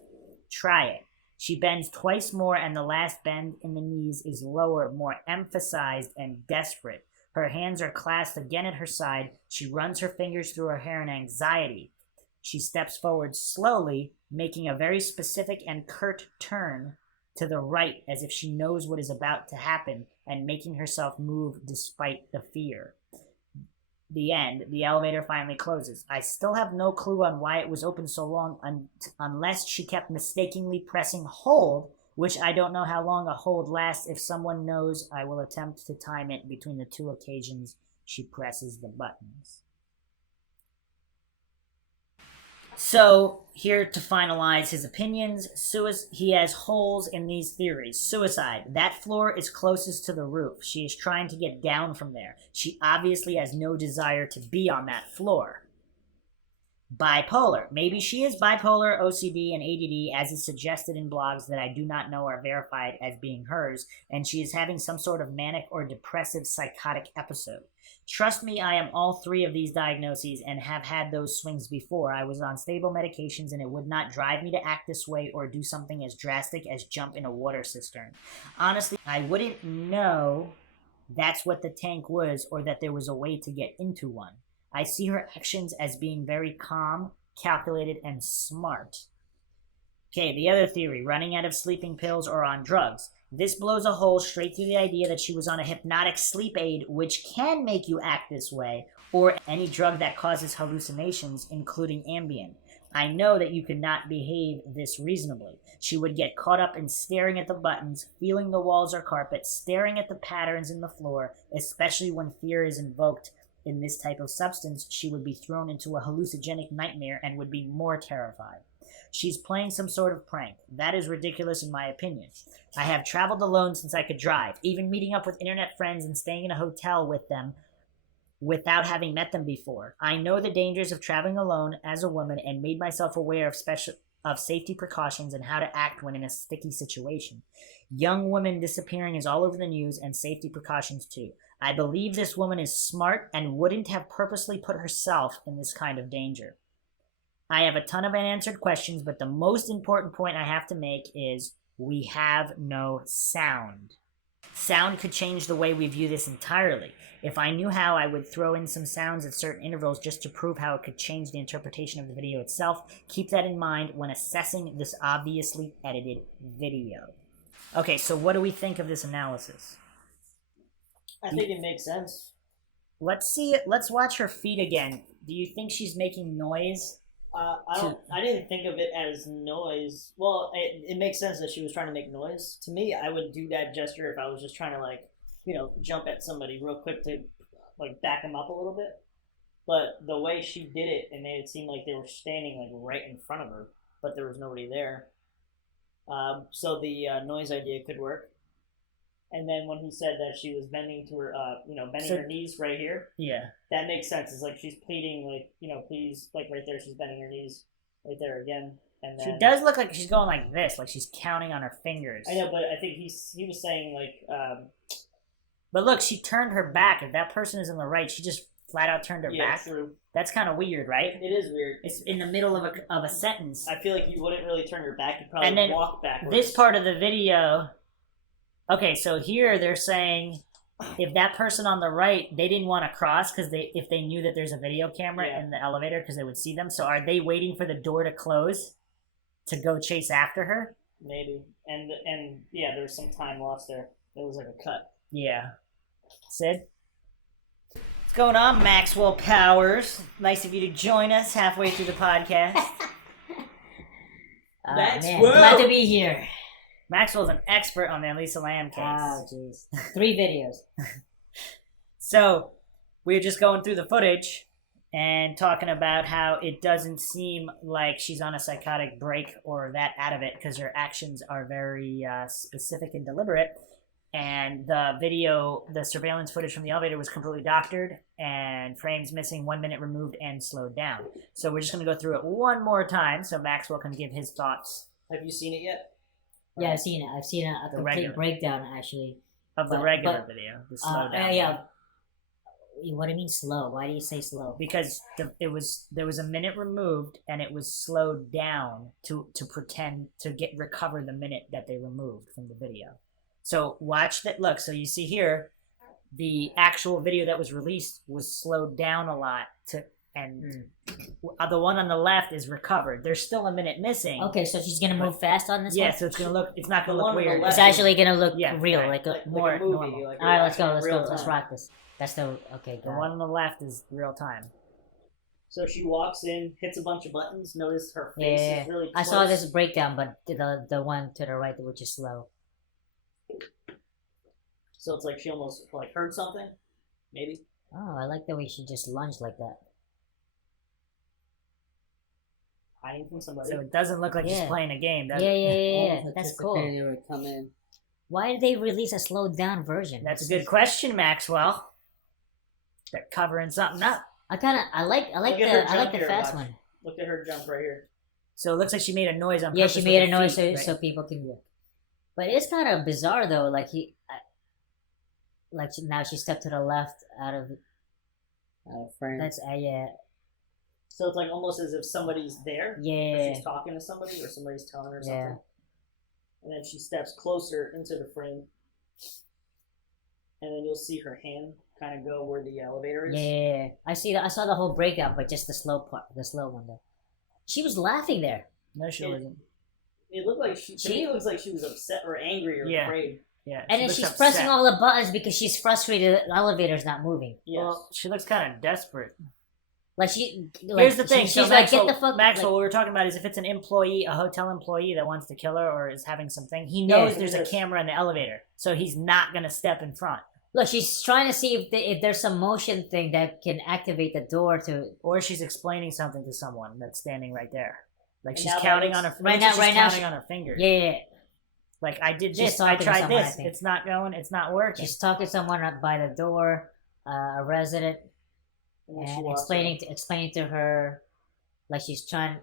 Try it. She bends twice more, and the last bend in the knees is lower, more emphasized and desperate. Her hands are clasped again at her side. She runs her fingers through her hair in anxiety. She steps forward slowly, making a very specific and curt turn to the right, as if she knows what is about to happen, and making herself move despite the fear. The end. The elevator finally closes. I still have no clue on why it was open so long, unless she kept mistakenly pressing hold, which I don't know how long a hold lasts. If someone knows, I will attempt to time it between the two occasions she presses the buttons. So, here to finalize his opinions, he has holes in these theories. Suicide. That floor is closest to the roof. She is trying to get down from there. She obviously has no desire to be on that floor. Bipolar. Maybe she is bipolar, OCD, and ADD, as is suggested in blogs that I do not know are verified as being hers, and she is having some sort of manic or depressive psychotic episode. Trust me, I am all three of these diagnoses and have had those swings before. I was on stable medications, and it would not drive me to act this way or do something as drastic as jump in a water cistern. Honestly, I wouldn't know that's what the tank was, or that there was a way to get into one. I see her actions as being very calm, calculated, and smart. Okay, the other theory, running out of sleeping pills or on drugs. This blows a hole straight through the idea that she was on a hypnotic sleep aid, which can make you act this way, or any drug that causes hallucinations, including Ambien. I know that you could not behave this reasonably. She would get caught up in staring at the buttons, feeling the walls or carpet, staring at the patterns in the floor, especially when fear is invoked. In this type of substance, she would be thrown into a hallucinogenic nightmare and would be more terrified. She's playing some sort of prank. That is ridiculous in my opinion. I have traveled alone since I could drive, even meeting up with internet friends and staying in a hotel with them without having met them before. I know the dangers of traveling alone as a woman and made myself aware of safety precautions and how to act when in a sticky situation. Young women disappearing is all over the news, and safety precautions too. I believe this woman is smart and wouldn't have purposely put herself in this kind of danger. I have a ton of unanswered questions, but the most important point I have to make is we have no sound. Sound could change the way we view this entirely. If I knew how, I would throw in some sounds at certain intervals just to prove how it could change the interpretation of the video itself. Keep that in mind when assessing this obviously edited video. Okay, so what do we think of this analysis? I think it makes sense. Let's see it. Let's watch her feet again. Do you think she's making noise? I didn't think of it as noise. Well, it makes sense that she was trying to make noise. To me, I would do that gesture if I was just trying to, like, you know, jump at somebody real quick to, like, back them up a little bit. But the way she did it, it made it seem like they were standing, like, right in front of her, but there was nobody there. So the noise idea could work. And then when he said that she was bending to her, bending her knees right here, Yeah. that makes sense. It's like she's pleading, like, please, like right there, she's bending her knees right there again. And then, She does look like she's going like this, like she's counting on her fingers. I know, but I think he was saying, like, But look, she turned her back. If that person is on the right, she just flat out turned her yeah, back. true. That's kind of weird, right? It is weird. It's in the middle of a sentence. I feel like you wouldn't really turn your back. You'd probably And then walk backwards. This part of the video. Okay, so here they're saying if that person on the right, they didn't want to cross because if they knew that there's a video camera Yeah. in the elevator because they would see them. So are they waiting for the door to close to go chase after her? Maybe. And yeah, there was some time lost there. It was like a cut. Yeah. Sid? What's going on, Maxwell Powers? Nice of you to join us halfway through the podcast. Man, Whoa. glad to be here. Maxwell's an expert on the ELISA LAM case. Oh, jeez. 3 videos. So, we're just going through the footage and talking about how it doesn't seem like she's on a psychotic break or that out of it because her actions are very specific and deliberate. And the video, the surveillance footage from the elevator was completely doctored and frames missing, 1 minute removed and slowed down. So we're just going to go through it one more time so Maxwell can give his thoughts Have you seen it yet? Yeah, I've seen it. I've seen a The complete regular. breakdown, actually. of the But- regular but, video, the slowed down. Yeah. What do you mean slow? Why do you say slow? Because there was a minute removed and it was slowed down to pretend to recover the minute that they removed from the video. So watch that. Look, so you see here, the actual video that was released was slowed down a lot and the one on the left is recovered. There's still a minute missing. Okay, so she's gonna move fast on this Yeah, one? so it's not gonna The look one on the weird. left It's actually gonna look Yeah, real, right. like a Like more a movie. normal. Like Alright, let's go, actually real let's time. rock this. That's the, okay, The got one on the left is real time. So she walks in, hits a bunch of buttons. Notice her face Yeah, is really I close. saw this breakdown, but the one to the right, which is slow. So it's like she almost like heard something. Maybe. Oh, I like the way she just lunged like that. Hiding from somebody. So it doesn't look like she's Yeah. playing a game, does Yeah, it? yeah, yeah, yeah. Almost That's cool. anticipating it would come in. Why did they release a slowed down version? That's a good question, Maxwell. They're covering something up. I like Look at her jump the here, fast watch. one. Look at her jump right here. So it looks like she made a noise on Yeah, purpose she with made a her noise feet, so right? people can. But it's kind of bizarre though. Like now she stepped to the left out of. Frame. That's yeah, So it's like almost as if somebody's there. Or yeah, she's talking to somebody, or somebody's telling her something. yeah. And then she steps closer into the frame. And then you'll see her hand kind of go where the elevator is. Yeah, I see. I saw the whole breakout, but just the slow part, the slow one though. She was laughing there. No, she Yeah. wasn't. It looked like to me it looks like she was upset or angry or Yeah. afraid. Yeah. And then looks she's upset. pressing all the buttons because she's frustrated. The elevator's not moving. Yes. Well, she looks kind of desperate. Like like, Here's the thing. She's So like, Maxwell, get the fuck. Maxwell, like- what we were talking about is if it's an employee, a hotel employee that wants to kill her or is having something, he knows Yeah. there's a camera in the elevator, so he's not gonna step in front. look, she's trying to see if there's some motion thing that can activate the door to. Or she's explaining something to someone that's standing right there. Like And she's now counting that on her. right she's now- just right now counting she- on her fingers. Yeah, yeah, yeah. Like I did She's this. I talking to tried someone, I this. think. It's not going. It's not working. She's talking to someone up by the door, a resident, And then she and walks explaining to her, like she's trying.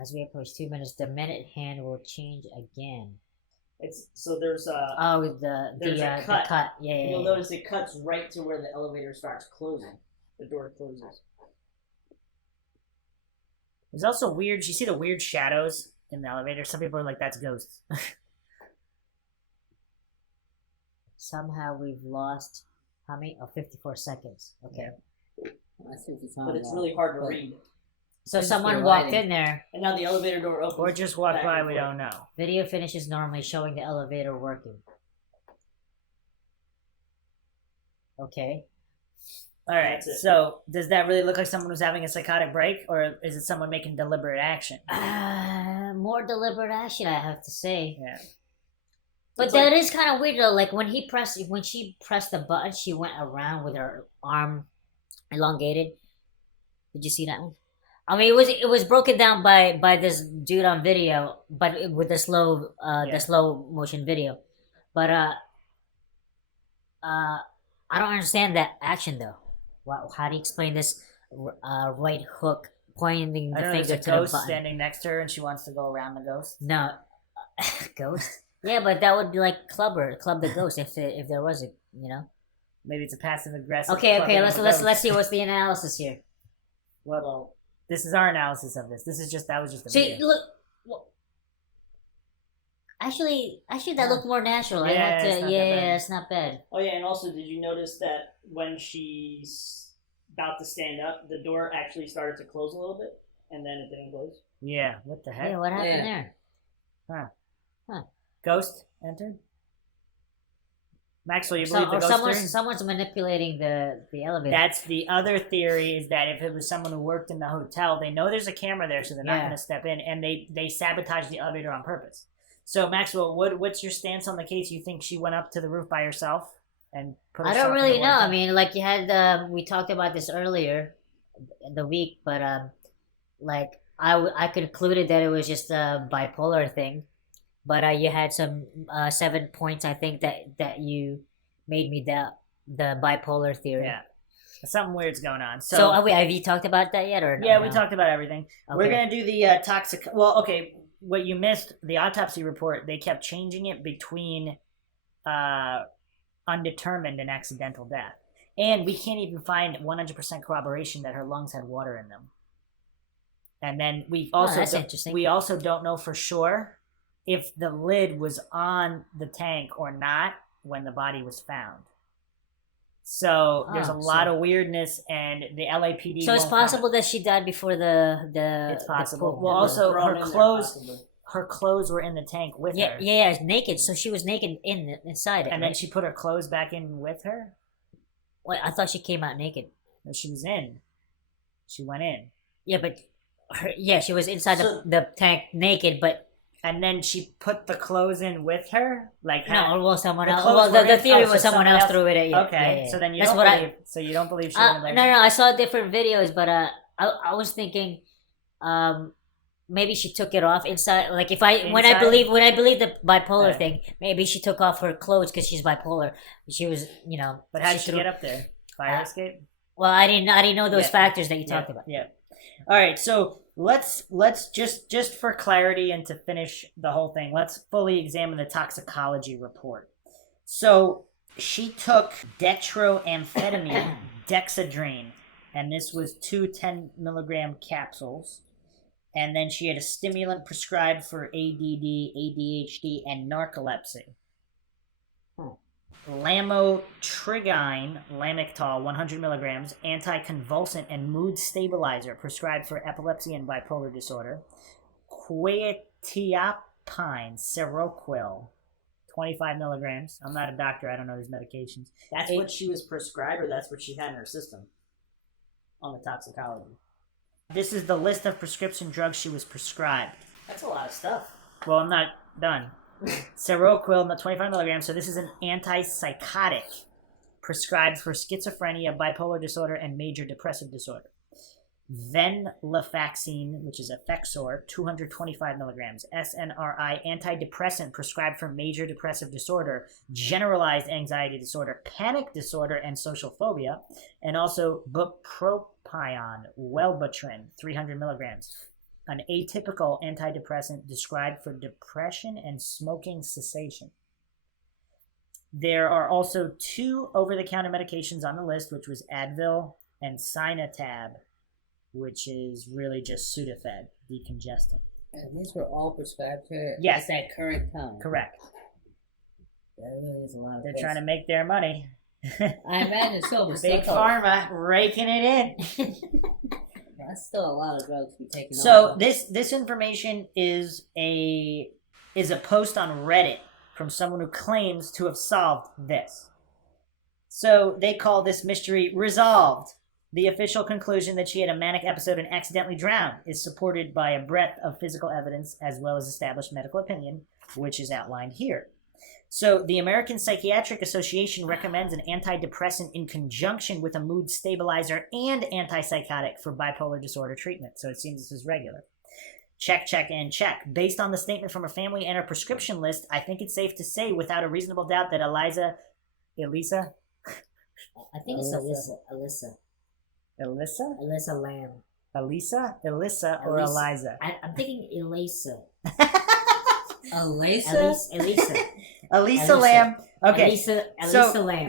As we approach 2 minutes, the minute hand will change again. It's so there's Oh, There's a the cut. cut. Yeah, yeah, you'll yeah. notice it cuts right to where the elevator starts closing. The door closes. There's also weird. You see the weird shadows in the elevator. Some people are like, "That's ghosts." Somehow we've lost how many? Oh, 54 seconds. Okay. I see what you're talking But it's about. really hard to But read. So It's someone the walked lighting. in there. And now the elevator door opens. Or just walk back by. and We forth. don't know. Video finishes normally, showing the elevator working. Okay. All right. That's it. So does that really look like someone who's having a psychotic break, or is it someone making deliberate action? More deliberate action, I have to say. Yeah. But It's that like- is kind of weird though. Like when she pressed the button, she went around with her arm elongated. Did you see that one? I mean, it was broken down by this dude on video, but with the slow Yeah. motion video. But I don't understand that action though. How do you explain this right hook pointing the I don't know. finger There's a to the ghost button? standing next to her, and she wants to go around the ghost. No, ghost. Yeah, but that would be like club the ghost if there was a Maybe it's a passive aggressive. Okay, clubbing of a let's ghost. see what's the analysis here. Well, this is our analysis of this. That was just the See, video. look. Well, actually, that looked more natural. I Yeah, have to. it's not that Yeah, bad. it's not bad. Oh yeah, and also, did you notice that when she's about to stand up, the door actually started to close a little bit, and then it didn't close? Yeah. What the heck? Yeah, what happened Yeah. there? Ghost entered. Maxwell, you believe the Or ghost theory? someone's manipulating the elevator. That's the other theory, is that if it was someone who worked in the hotel, they know there's a camera there, so they're not Yeah. going to step in, and they sabotage the elevator on purpose. So, Maxwell, what's your stance on the case? You think she went up to the roof by herself and put I herself don't in really the know. I vortex? mean, like you had we talked about this earlier in the week, but like I concluded that it was just a bipolar thing. But you had some 7 points, I think, that you made me doubt the bipolar theory. Yeah. Something weird's going on. So wait, have you talked about that yet, or no? Yeah, we talked about everything. We're Okay. going to do the toxic... Well, okay, what you missed, the autopsy report, they kept changing it between undetermined and accidental death. And we can't even find 100% corroboration that her lungs had water in them. And then we also that's interesting. we also don't know for sure if the lid was on the tank or not when the body was found. So there's a Oh, lot so- of weirdness, and the LAPD. So it's won't comment. possible that she died before the It's possible. pool. Well, also Thrown her in there, clothes. possibly. Her clothes were in the tank with yeah, her, yeah, naked. So she was naked inside it. and then right? she put her clothes back in with her. Wait, I thought she came out naked. No, she was in. She went in, Yeah, but she was inside So- the tank naked, but and then she put the clothes in with her. Like no, well, someone the else. clothes Well, were the in- theory oh, so was someone else threw it at you. Okay, Yeah, yeah. so then you That's don't what believe. So you don't believe she. No, went no, in. I saw different videos, but I was thinking, maybe she took it off inside. Like when I Inside? believe the bipolar Right. thing, maybe she took off her clothes because she's bipolar. She was, But how did she threw- get up there? Fire Uh, escape. Well, I didn't know those Yeah. factors that you talked about. Yeah. All right. So let's just for clarity and to finish the whole thing, let's fully examine the toxicology report. So she took detroamphetamine, dexedrine, and this was 2 10-milligram capsules. And then she had a stimulant prescribed for ADD, ADHD, and narcolepsy. Lamotrigine, Lamictal, 100 milligrams, anticonvulsant and mood stabilizer prescribed for epilepsy and bipolar disorder. Quetiapine, Seroquel, 25 milligrams. I'm not a doctor. I don't know these medications. That's what she was prescribed, or that's what she had in her system on the toxicology. This is the list of prescription drugs she was prescribed. That's a lot of stuff. Well, I'm not done. Seroquel, 25 milligrams. So this is an antipsychotic prescribed for schizophrenia, bipolar disorder, and major depressive disorder. venlafaxine, which is Effexor, 225 milligrams, SNRI, antidepressant prescribed for major depressive disorder, generalized anxiety disorder, panic disorder, and social phobia, and also bupropion, Wellbutrin, 300 milligrams, an atypical antidepressant described for depression and smoking cessation. There are also 2 over-the-counter medications on the list, which was Advil and Sinetab, which is really just Sudafed, decongestant. And these were all prescribed to her Yes. at that current time. Correct. That really is a lot of They're drugs. trying to make their money. I imagine so, but Big still, Pharma raking it in. that's still a lot of drugs to be taken. So over. this information is a post on Reddit from someone who claims to have solved this. So they call this mystery resolved. The official conclusion that she had a manic episode and accidentally drowned is supported by a breadth of physical evidence as well as established medical opinion, which is outlined here. So the American Psychiatric Association recommends an antidepressant in conjunction with a mood stabilizer and antipsychotic for bipolar disorder treatment. So it seems this is regular. Check, and check. Based on the statement from her family and her prescription list, I think it's safe to say without a reasonable doubt that ELISA? I think it's Alyssa. ELISA? ELISA Lam. ELISA or Eliza? I'm thinking Elisa. Elisa? Elisa. ELISA Lam. Okay. Elisa Lam.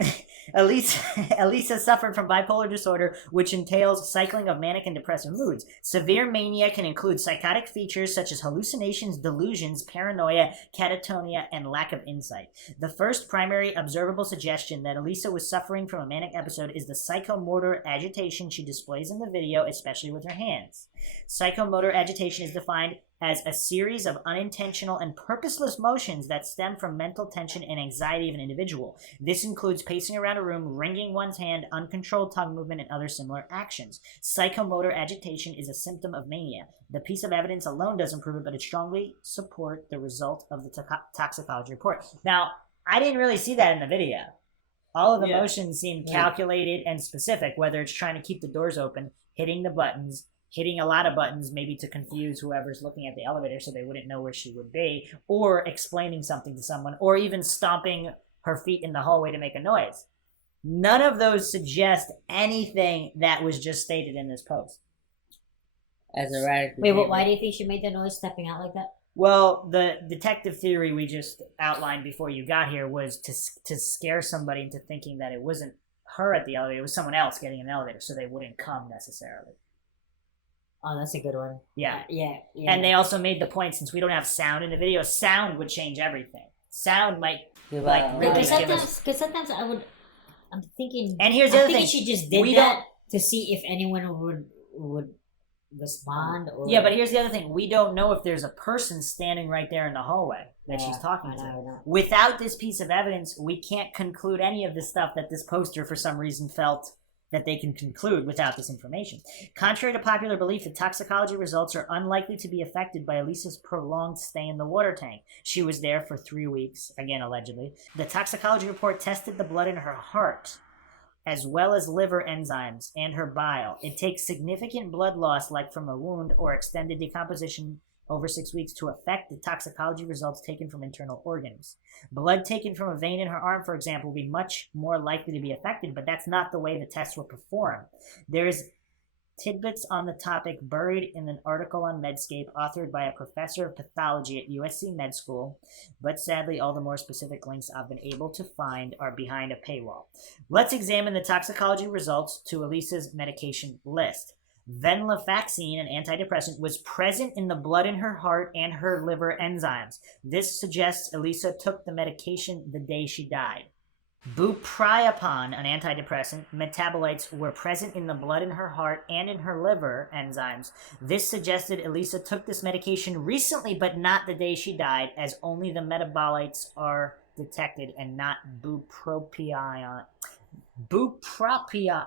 Elisa suffered from bipolar disorder, which entails cycling of manic and depressive moods. Severe mania can include psychotic features such as hallucinations, delusions, paranoia, catatonia, and lack of insight. The first primary observable suggestion that Elisa was suffering from a manic episode is the psychomotor agitation she displays in the video, especially with her hands. Psychomotor agitation is defined as a series of unintentional and purposeless motions that stem from mental tension and anxiety of an individual. This includes pacing around a room, wringing one's hand, uncontrolled tongue movement, and other similar actions. Psychomotor agitation is a symptom of mania. The piece of evidence alone doesn't prove it, but it strongly supports the result of the toxicology report. Now, I didn't really see that in the video. All of the motions seem calculated and specific, whether it's trying to keep the doors open, hitting the buttons, hitting a lot of buttons maybe to confuse whoever's looking at the elevator so they wouldn't know where she would be, or explaining something to someone, or even stomping her feet in the hallway to make a noise. None of those suggest anything that was just stated in this post. As erratic. Wait, but why do you think she made that noise stepping out like that? Well, the detective theory we just outlined before you got here was to scare somebody into thinking that it wasn't her at the elevator, it was someone else getting in the elevator, so they wouldn't come necessarily. Oh, that's a good one. Yeah. Yeah. And they also made the point, since we don't have sound in the video, sound would change everything. Sound might, like, really Because give us... sometimes I'm thinking... And here's the other thing. she just did that to see if anyone would respond. Or... Yeah, but here's the other thing. We don't know if there's a person standing right there in the hallway that she's talking to. Without this piece of evidence, we can't conclude any of the stuff that this poster, for some reason, felt that they can conclude without this information. Contrary to popular belief, the toxicology results are unlikely to be affected by Elisa's prolonged stay in the water tank. She was there for 3 weeks, again allegedly. The toxicology report tested the blood in her heart, as well as liver enzymes and her bile. It takes significant blood loss, like from a wound or extended decomposition over 6 weeks, to affect the toxicology results taken from internal organs. Blood taken from a vein in her arm, for example, will be much more likely to be affected, but that's not the way the tests were performed. There is tidbits on the topic buried in an article on Medscape authored by a professor of pathology at USC Med School, but sadly all the more specific links I've been able to find are behind a paywall. Let's examine the toxicology results to Elisa's medication list. Venlafaxine, an antidepressant, was present in the blood in her heart and her liver enzymes. This suggests Elisa took the medication the day she died. Bupropion, an antidepressant, metabolites were present in the blood in her heart and in her liver enzymes. This suggested Elisa took this medication recently, but not the day she died, as only the metabolites are detected and not bupropion.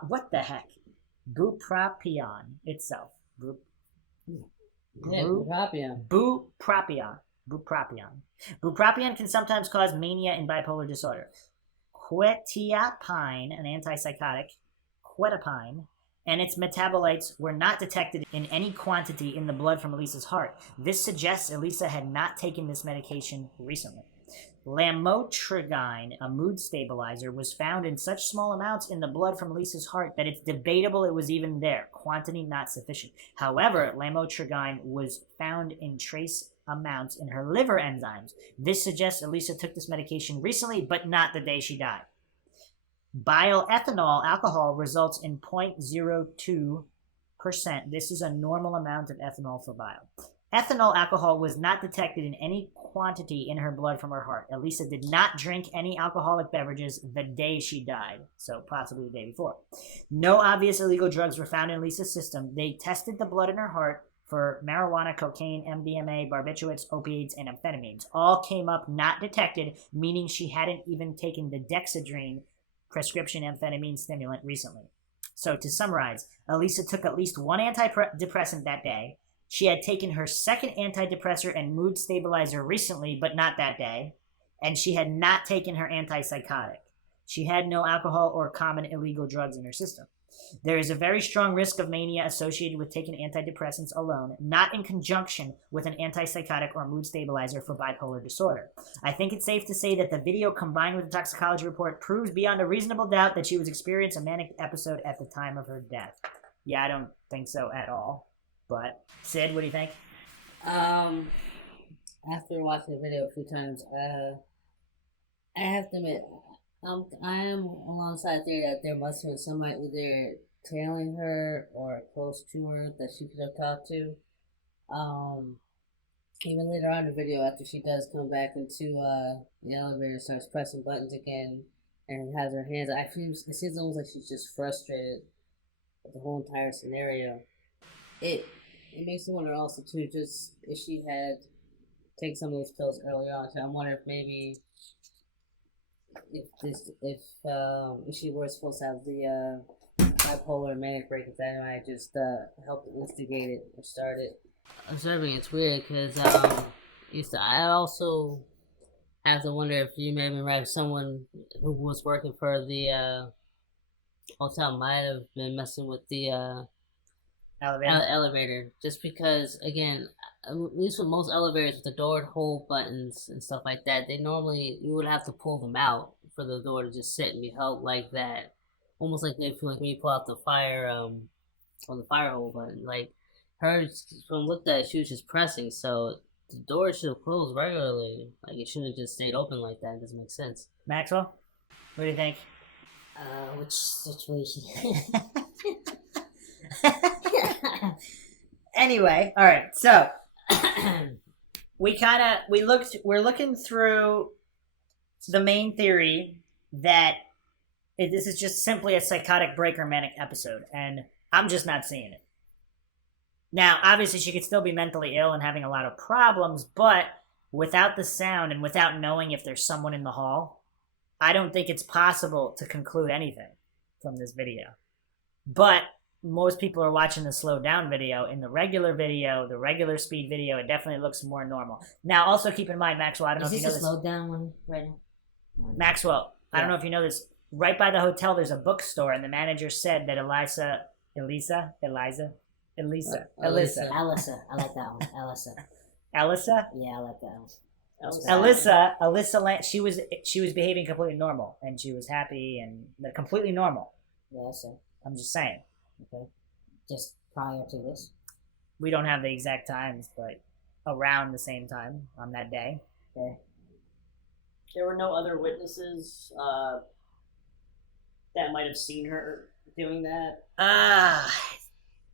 What the heck? Bupropion itself. Bupropion. Bupropion can sometimes cause mania in bipolar disorder. Quetiapine, an antipsychotic, and its metabolites were not detected in any quantity in the blood from Elisa's heart. This suggests Elisa had not taken this medication recently. Lamotrigine, a mood stabilizer, was found in such small amounts in the blood from Elisa's heart that it's debatable it was even there, quantity not sufficient. However, lamotrigine was found in trace amounts in her liver enzymes. This suggests Elisa took this medication recently, but not the day she died. Bioethanol alcohol results in 0.02%. This is a normal amount of ethanol for bile. Ethanol alcohol was not detected in any quantity in her blood from her heart. Elisa did not drink any alcoholic beverages the day she died, so possibly the day before. No obvious illegal drugs were found in Elisa's system. They tested the blood in her heart for marijuana, cocaine, MDMA, barbiturates, opiates, and amphetamines. All came up not detected, meaning she hadn't even taken the Dexedrine prescription amphetamine stimulant recently. So to summarize, Elisa took at least one antidepressant that day. She had taken her second antidepressant and mood stabilizer recently, but not that day. And she had not taken her antipsychotic. She had no alcohol or common illegal drugs in her system. There is a very strong risk of mania associated with taking antidepressants alone, not in conjunction with an antipsychotic or mood stabilizer for bipolar disorder. I think it's safe to say that the video combined with the toxicology report proves beyond a reasonable doubt that she was experiencing a manic episode at the time of her death. Yeah, I don't think so at all. But, Sid, what do you think? After watching the video a few times, I have to admit, I am alongside there that there must have been somebody either tailing her or close to her that she could have talked to. Even later on in the video, after she does come back into the elevator, starts pressing buttons again, and has her hands. It seems almost like she's just frustrated with the whole entire scenario. It makes me wonder also too, just if she had taken some of those pills early on. So I wonder if maybe if she were supposed to have the bipolar manic break, if that might just help instigate it or start it. Observing it's weird because I also have to wonder if you maybe right someone who was working for the hotel might have been messing with the elevator, just because again, at least with most elevators with the door hold buttons and stuff like that, they normally you would have to pull them out for the door to just sit and be held like that, almost like they feel like when you pull out the fire on the fire hold button. Like her, from looked at, she was just pressing, so the door should have closed regularly. Like it shouldn't have just stayed open like that. It doesn't make sense. Maxwell, what do you think? Which situation? Anyway, all right. So we're looking through the main theory that this is just simply a psychotic break or manic episode, and I'm just not seeing it. Now, obviously, she could still be mentally ill and having a lot of problems, but without the sound and without knowing if there's someone in the hall, I don't think it's possible to conclude anything from this video. But most people are watching the slowed down video. In the regular speed video, it definitely looks more normal. Now, also keep in mind, Maxwell, I don't know if you know this. Is this a slowed down one right now? Maxwell, I don't know if you know this. Right by the hotel, there's a bookstore, and the manager said that Elisa. I like that one. Elisa. Elisa? Yeah, I like that one. Elisa Lam, she was behaving completely normal, and she was happy and completely normal. Yeah, so. I'm just saying. Okay. Just prior to this? We don't have the exact times, but around the same time on that day. Okay. There were no other witnesses that might have seen her doing that.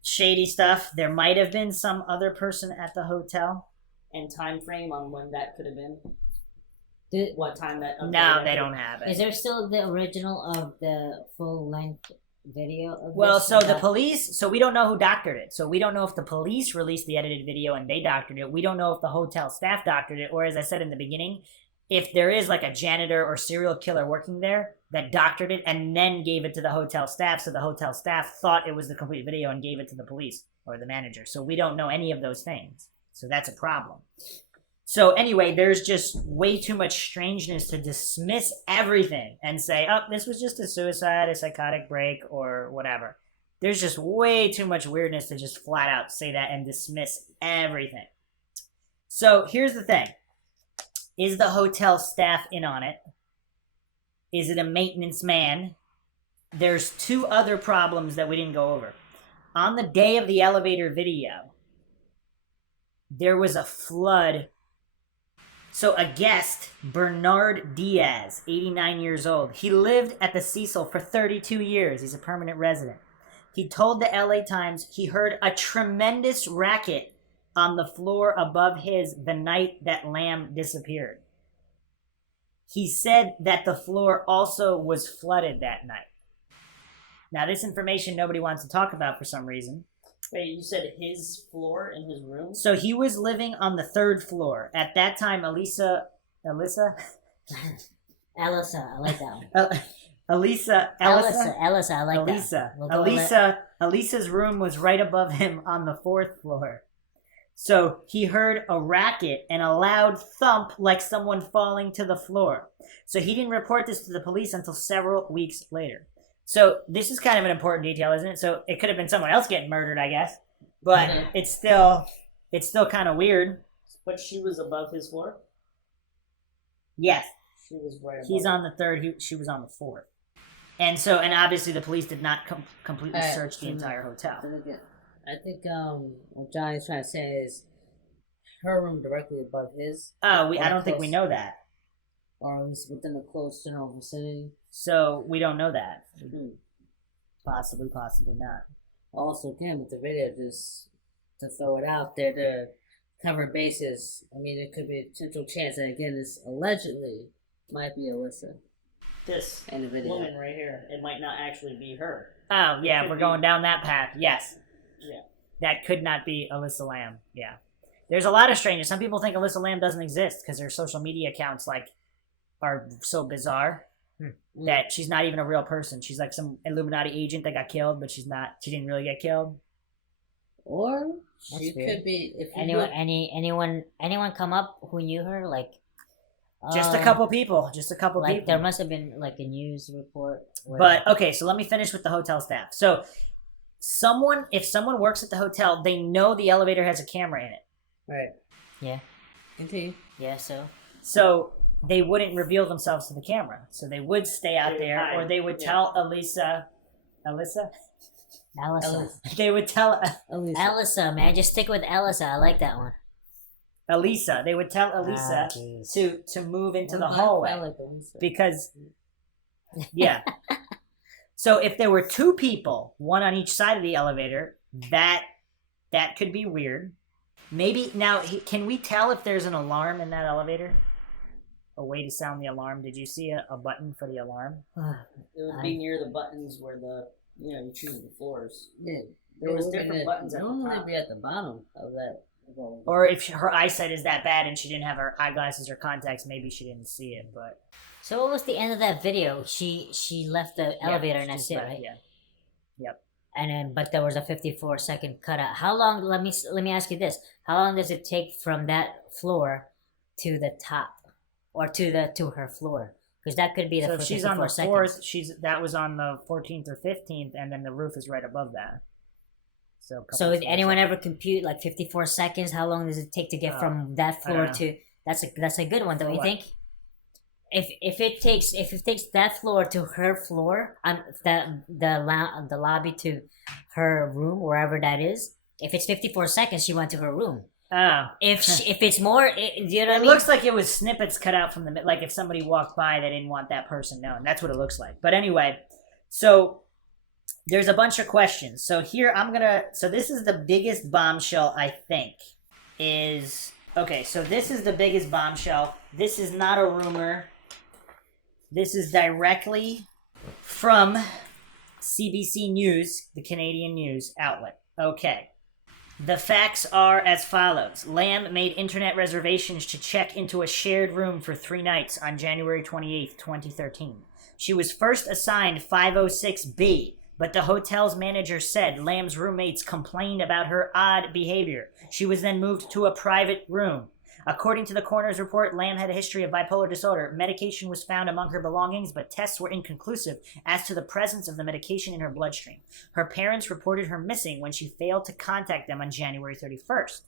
Shady stuff. There might have been some other person at the hotel. And time frame on when that could have been? What time that? No, they don't have it. Is there still the original of the full length video of well, this? so the police, so we don't know who doctored it. So we don't know if the police released the edited video and they doctored it. We don't know if the hotel staff doctored it, or as I said in the beginning, if there is like a janitor or serial killer working there that doctored it and then gave it to the hotel staff, so the hotel staff thought it was the complete video and gave it to the police or the manager. So we don't know any of those things. So that's a problem. So anyway, there's just way too much strangeness to dismiss everything and say, oh, this was just a suicide, a psychotic break, or whatever. There's just way too much weirdness to just flat out say that and dismiss everything. So here's the thing. Is the hotel staff in on it? Is it a maintenance man? There's two other problems that we didn't go over. On the day of the elevator video, there was a flood. So a guest, Bernard Diaz, 89 years old, he lived at the Cecil for 32 years. He's a permanent resident. He told the LA Times he heard a tremendous racket on the floor above his the night that Lam disappeared. He said that the floor also was flooded that night. Now, this information nobody wants to talk about for some reason. Wait, you said his floor in his room? So he was living on the 3rd floor. At that time, Elisa, Elisa, I like that one. Elisa, I like Elisa. that. We'll Elisa's room was right above him on the 4th floor. So he heard a racket and a loud thump like someone falling to the floor. So he didn't report this to the police until several weeks later. So this is kind of an important detail, isn't it? So it could have been someone else getting murdered, I guess. But it's still kind of weird. But she was above his floor? Yes. She was right above He's on the 3rd. She was on the 4th. And obviously the police did not completely search the entire hotel. I think what Johnny's trying to say is her room directly above his. Oh, I don't think we know that. Or at least within a close general vicinity. So we don't know that. Possibly not. Also, again, with the video, just to throw it out there to cover bases. I mean, it could be a potential chance. And again, this allegedly might be Elisa. This in the video. woman right here. It might not actually be her. Oh, yeah, we're going down that path. Yes. Yeah. That could not be ELISA LAM. Yeah. There's a lot of strangers. Some people think ELISA LAM doesn't exist because their social media accounts are so bizarre that she's not even a real person. She's like some Illuminati agent that got killed, but she's not. She didn't really get killed. Or That's she weird. could be. If anyone come up who knew her? Like Just a couple people. Like there must have been like a news report. But okay, so let me finish with the hotel staff. So if someone works at the hotel, they know the elevator has a camera in it. Right. Yeah. Continue. Yeah. So they wouldn't reveal themselves to the camera. So they would stay out They would there, hide. or they would tell Elisa. Elisa. They would tell Elisa, man, just stick with Elisa. I like that one. Elisa. They would tell Elisa to move into the hallway because, yeah. So if there were two people, one on each side of the elevator, that could be weird. Maybe now, can we tell if there's an alarm in that elevator? A way to sound the alarm? Did you see a button for the alarm? It would be near the buttons where you choose the floors. Yeah. There was different buttons at the Normally top. be at the bottom of that. Or if her eyesight is that bad and she didn't have her eyeglasses or contacts, maybe she didn't see it. But So what was the end of that video? She left the elevator and that's she's it, back, right? Yeah. Yep. And then, but there was a 54-second cutout. How long? Let me ask you this: how long does it take from that floor to the top, or to her floor? Because that could be the So first if she's on the 54 4th, that was on the 14th or 15th, and then the roof is right above that. So did anyone ever compute like 54 seconds? How long does it take to get from that floor know. to? That's a good one, don't you What? think? If it takes that floor to her floor, the lobby to her room, wherever that is. If it's 54 seconds, she went to her room. Oh. If it's more, do you know what I It mean? looks like it was snippets cut out from the, like if somebody walked by, they didn't want that person known. That's what it looks like. But anyway, so there's a bunch of questions. So here so this is the biggest bombshell, I think, okay, so this is the biggest bombshell. This is not a rumor. This is directly from CBC News, the Canadian news outlet. Okay. The facts are as follows. Lam made internet reservations to check into a shared room for 3 nights on January 28th, 2013. She was first assigned 506B, but the hotel's manager said Lam's roommates complained about her odd behavior. She was then moved to a private room. According to the coroner's report, Lam had a history of bipolar disorder. Medication was found among her belongings, but tests were inconclusive as to the presence of the medication in her bloodstream. Her parents reported her missing when she failed to contact them on January 31st.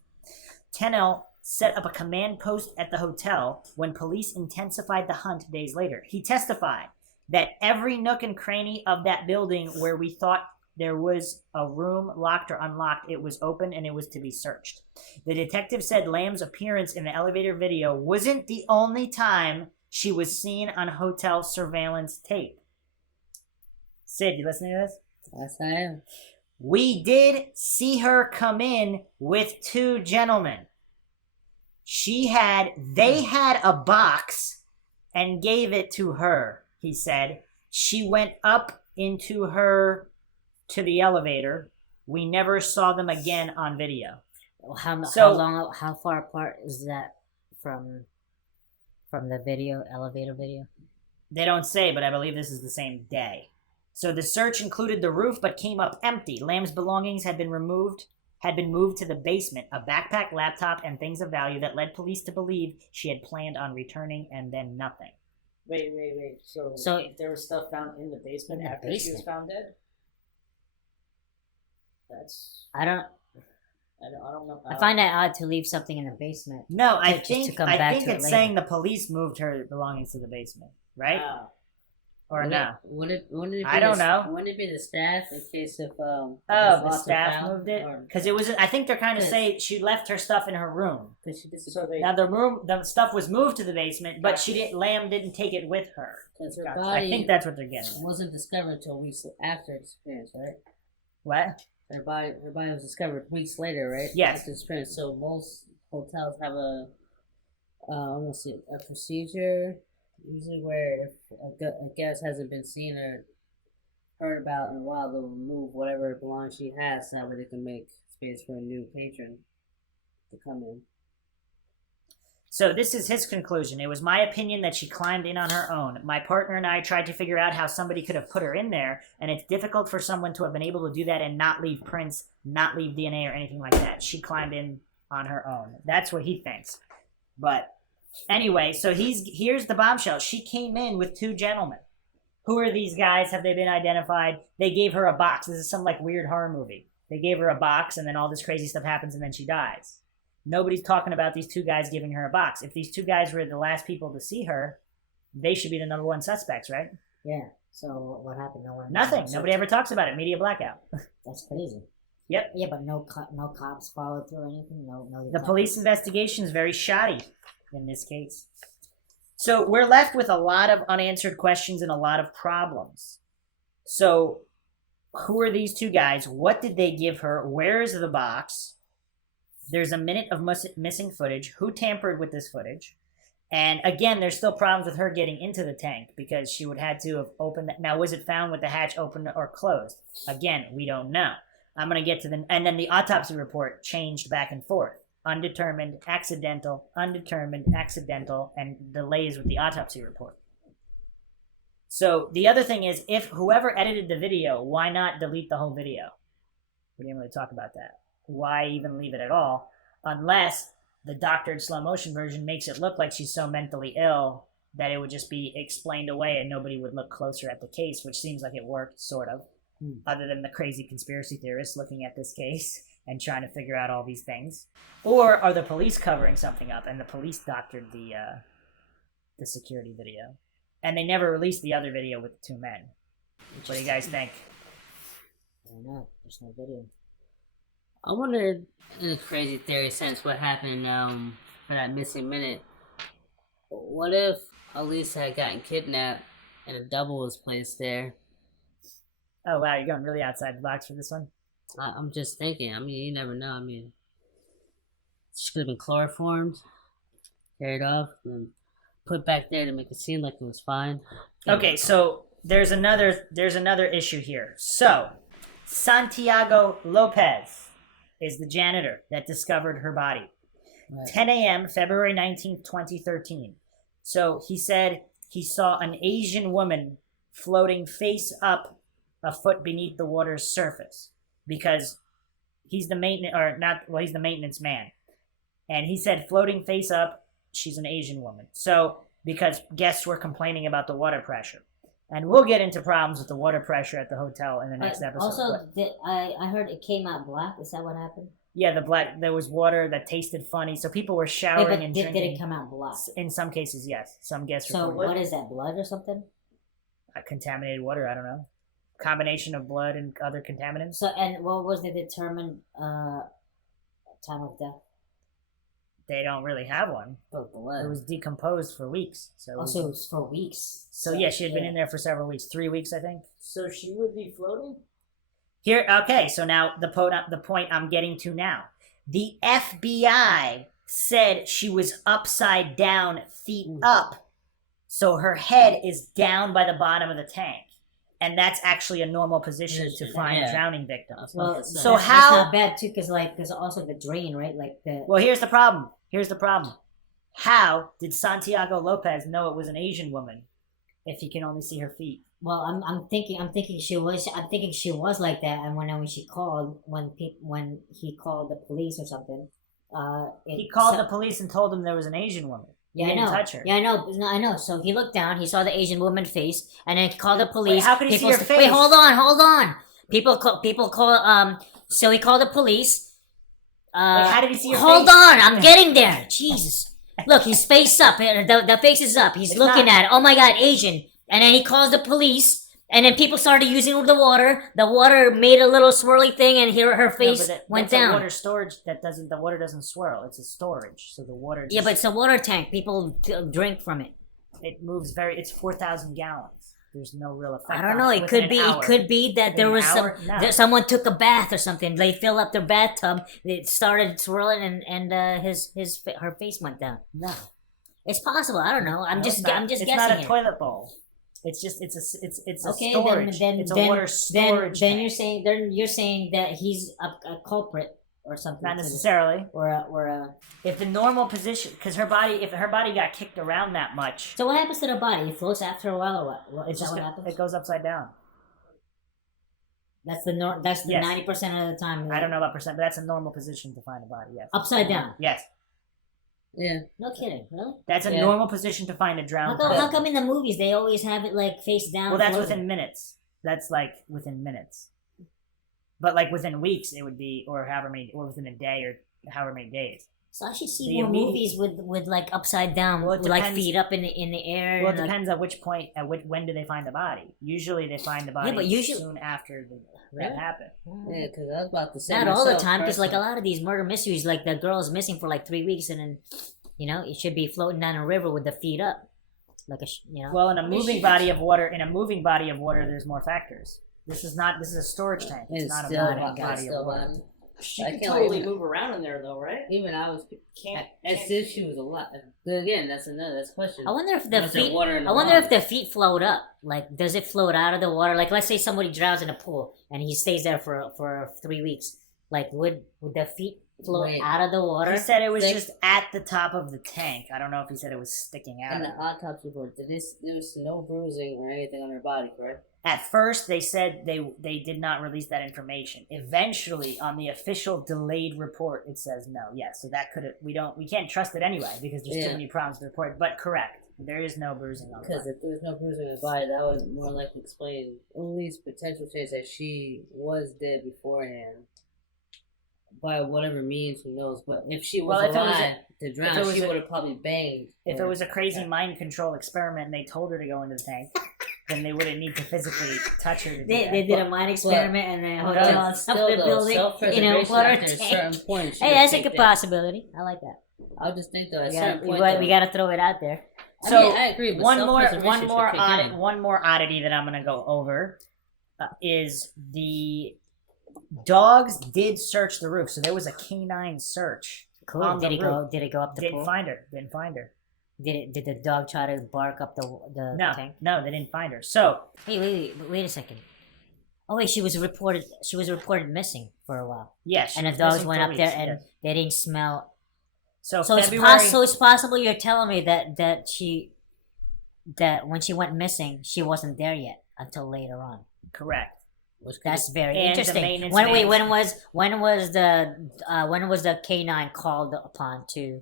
Tennell set up a command post at the hotel when police intensified the hunt days later. He testified that every nook and cranny of that building where we thought there was a room locked or unlocked, it was open and it was to be searched. The detective said Lamb's appearance in the elevator video wasn't the only time she was seen on hotel surveillance tape. Sid, you listening to this? Yes, I am. We did see her come in with two gentlemen. They had a box and gave it to her, he said. She went up to the elevator. We never saw them again on video. How far apart is that from the elevator video? They don't say, but I believe this is the same day. So the search included the roof, but came up empty. Lamb's belongings had been moved to the basement, a backpack, laptop, and things of value that led police to believe she had planned on returning, and then nothing. Wait. So there was stuff found in the basement she was found dead? I don't know. I find that odd to leave something in the basement. No, I just think to come back to it it's later. saying the police moved her belongings to the basement, right? Or no? Wouldn't it be I don't know. Wouldn't it be the staff in case of the staff moved it because it was. I think they're kind of say she left her stuff in her room. Now the stuff was moved to the basement, but Lam didn't take it with her. Because her I body think that's what they're getting at. wasn't discovered until weeks after its experience, right? What? Her body was discovered weeks later, right? Yes. After experience. So most hotels have a procedure usually where if a guest hasn't been seen or heard about in a while, they'll remove whatever belongings she has so that way they can make space for a new patron to come in. So this is his conclusion. It was my opinion that she climbed in on her own. My partner and I tried to figure out how somebody could have put her in there, and it's difficult for someone to have been able to do that and not leave prints, not leave DNA or anything like that. She climbed in on her own. That's what he thinks. But anyway, so here's the bombshell. She came in with two gentlemen. Who are these guys? Have they been identified? They gave her a box. This is some like weird horror movie. They gave her a box, and then all this crazy stuff happens, and then she dies. Nobody's talking about these two guys giving her a box. If these two guys were the last people to see her, they should be the number one suspects, right? Yeah. So what happened? Nothing. Nobody ever talks about it. Media blackout. That's crazy. Yep. Yeah, but no cops followed through or anything. No. The police investigation is very shoddy in this case. So we're left with a lot of unanswered questions and a lot of problems. So who are these two guys? What did they give her? Where is the box? There's a minute of missing footage. Who tampered with this footage? And again, there's still problems with her getting into the tank because she would have to have opened that. Now, was it found with the hatch open or closed? Again, we don't know. I'm going to get to and then the autopsy report changed back and forth. Undetermined, accidental, and delays with the autopsy report. So the other thing is, if whoever edited the video, why not delete the whole video? We didn't really talk about that. Why even leave it at all? Unless the doctored slow motion version makes it look like she's so mentally ill that it would just be explained away and nobody would look closer at the case, which seems like it worked, sort of. Other than the crazy conspiracy theorists looking at this case and trying to figure out all these things. Or are the police covering something up and the police doctored the security video? And they never released the other video with the two men. What do you guys think? I don't know. There's no video. I wondered, in a crazy theory sense, what happened for that missing minute. What if Elisa had gotten kidnapped and a double was placed there? Oh, wow, you're going really outside the box for this one? I'm just thinking. I mean, you never know. I mean, she could have been chloroformed, carried off, and put back there to make it seem like it was fine. Okay, so there's another issue here. So, Santiago Lopez is the janitor that discovered her body. Right. 10 a.m., February 19th, 2013. So he said he saw an Asian woman floating face up a foot beneath the water's surface because he's the maintenance man. And he said, floating face up, she's an Asian woman. So, because guests were complaining about the water pressure. And we'll get into problems with the water pressure at the hotel in the next episode. Also, I heard it came out black. Is that what happened? Yeah, there was water that tasted funny, so people were showering But and did drinking. it come out black? In some cases, yes. Some guests So reported what is that? Blood or something? contaminated water. I don't know. Combination of blood and other contaminants. So and what was the determined time of death? They don't really have one. Oh, blood. It was decomposed for weeks. So, Also, it was for weeks. so yeah, she had been in there for several weeks, 3 weeks, I think. So she would be floating? Here, okay. So now the point I'm getting to now. The FBI said she was upside down, feet up, so her head is down by the bottom of the tank, and that's actually a normal position to find Yeah. drowning victims. Well, So that's how- not bad too, because also the drain, right? Like the. Well, here's the problem. How did Santiago Lopez know it was an Asian woman if he can only see her feet? Well, I'm thinking she was like that, and when she called when he called the police or something, He called the police and told them there was an Asian woman. Yeah, He I didn't know. touch her. Yeah, I know. No, I know. So he looked down. He saw the Asian woman face, and then he called the police. Wait, how could he see People her Wait, face? hold on. People call. So he called the police. Wait, how did he see her Hold face? on, I'm getting there. Jesus, look, he's face up. The face is up. He's It's looking not. at it. Oh my God, Asian. And then he calls the police. And then people started using the water. The water made a little swirly thing, and here her No, face but that- went that's a down. water storage the water doesn't swirl. It's a storage, so the water. Yeah, just- but it's a water tank. People drink from it. it moves It's 4,000 gallons. There's no real effect. I don't on know. It within could an be. hour. It could be that Within there an was hour? No. that someone took a bath or something. They filled up their bathtub. It started swirling, and her face went down. No, It's possible. I don't know. I'm No, just it's not. guessing. It's not a here. toilet bowl. It's just it's a Okay, storage. It's a water storage. Then tank. you're saying that he's a culprit or something. Not to this. necessarily. Or a. If the normal position, because if her body got kicked around that much, So what happens to the body? It floats after a while, or what? it's Is that just what happens? it goes upside down. That's the That's the Yes. 90% of the time. I don't know about percent, but that's a normal position to find a body. Yes. Upside down. Yes, Yeah. No kidding. Really? that's a Yeah. normal position to find a drowned How person. come in the movies they always have it like face down? Well, that's floating? within minutes. That's like within minutes. But like within weeks, it would be, or within a day or however many days. So I should see The more immediate- movies with like upside down, Well, it with like depends- feet up in the air. Well, it and, like- depends at which point, when do they find the body? Usually, they find the body but usually- soon after that Really? happened. Yeah, because I was about to say Not all the myself time, because like a personally. lot of these murder mysteries, like the girl is missing for like 3 weeks, and then it should be floating down a river with the feet up, like Well, in a moving body of water, there's more factors. This is a storage tank. It's It's not a still moving hot, body still of water. hot. She I could can't totally like- move around in there, though, right? Even I was Can't. as if she was alive. But again, that's a question. I wonder if the Was there feet. water in the I wonder bottom? if the feet float up. Like, does it float out of the water? Like, let's say somebody drowns in a pool and he stays there for 3 weeks. Like, would the feet float Wait. out of the water? He said it was They- just at the top of the tank. I don't know if he said it was sticking out. In the autopsy report, there was no bruising or anything on her body, correct? At first, they said they did not release that information. Eventually, on the official delayed report, it says no. Yes, so that we can't trust it anyway because there's Yeah. too many problems to report. But correct, there is no bruising on the Because body. if there was no bruising on her body, that would more likely explain at least potential chance that she was dead beforehand. By whatever means, who knows? But if she was Well, if it was alive to if drown, it was she a- would have probably banged. If or- it was a crazy mind control experiment and they told her to go into the tank, then they wouldn't need to physically touch her. To do They that. did a mind experiment and a Well, hotel on still top of the though, building in a self-preservation water after a tank. certain point. she Hey, would that's a take good that. possibility. I like that. I would just think though, at a We certain gotta, point, we gotta throw it out there. So, I agree. But one more self-preservation should kick in. one more oddity that I'm gonna go over is the dogs did search the roof, so there was a canine search. Cool. On Did the it go? roof. Did it go up the Didn't pool? find her. Didn't find her. Did the dog try to bark up the No, tank? no, they didn't find her. So Wait a second. Oh wait, she was reported missing for a while, yes, and she the was dogs missing went for up there weeks, and yes. they didn't smell. So So February. it's possible you're telling me that when she went missing, she wasn't there yet until later on. Correct. That's very And the interesting. maintenance When wait, man- when was the K9 called upon to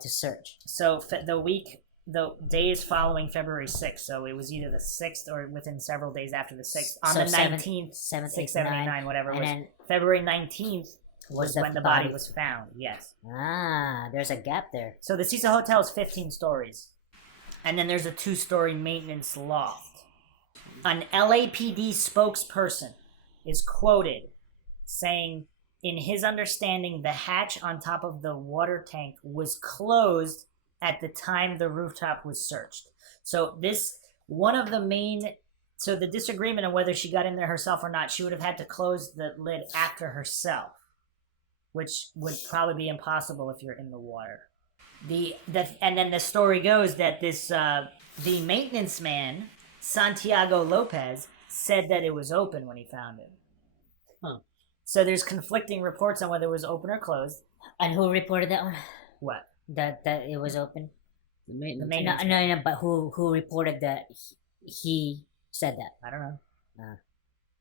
search? So the days following February 6th, so it was either the 6th or within several days after the 6th. On So the 19th, 7th, 6, 8th, 7, 8, 9, 9, whatever it and was. then February 19th was the when the body was found, yes. there's a gap there. So the Cecil Hotel is 15 stories. And then there's a 2-story maintenance loft. An LAPD spokesperson is quoted saying, in his understanding, the hatch on top of the water tank was closed at the time the rooftop was searched. So the disagreement on whether she got in there herself or not, she would have had to close the lid after herself, which would probably be impossible if you're in the water. And then the story goes that the maintenance man, Santiago Lopez, said that it was open when he found it. Huh. So there's conflicting reports on whether it was open or closed. And who reported that one? What? That it was open? The maintenance. maintenance No, but who reported that he said that? I don't know. Ah.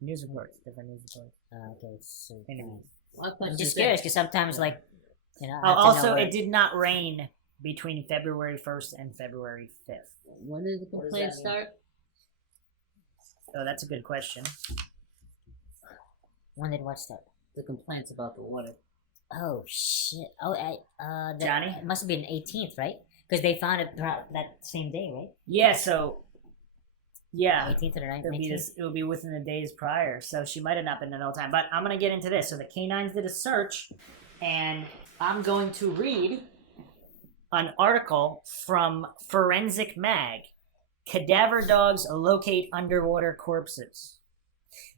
News reports, different news reports. Okay, so Interviews. I'm just curious because sometimes, like, I have to know Also, where- it did not rain between February 1st and February 5th. When did the What does complaint that mean? start? Oh, that's a good question. When did what start? The complaints about the water. Oh shit! Oh, Johnny? it must have been 18th, right? Because they found it that same day, right? Yeah, so... Yeah. 18th or 19th. It would be within the days prior, so she might have not been there the whole time. But I'm going to get into this. So the canines did a search, and I'm going to read an article from Forensic Mag. Cadaver dogs locate underwater corpses.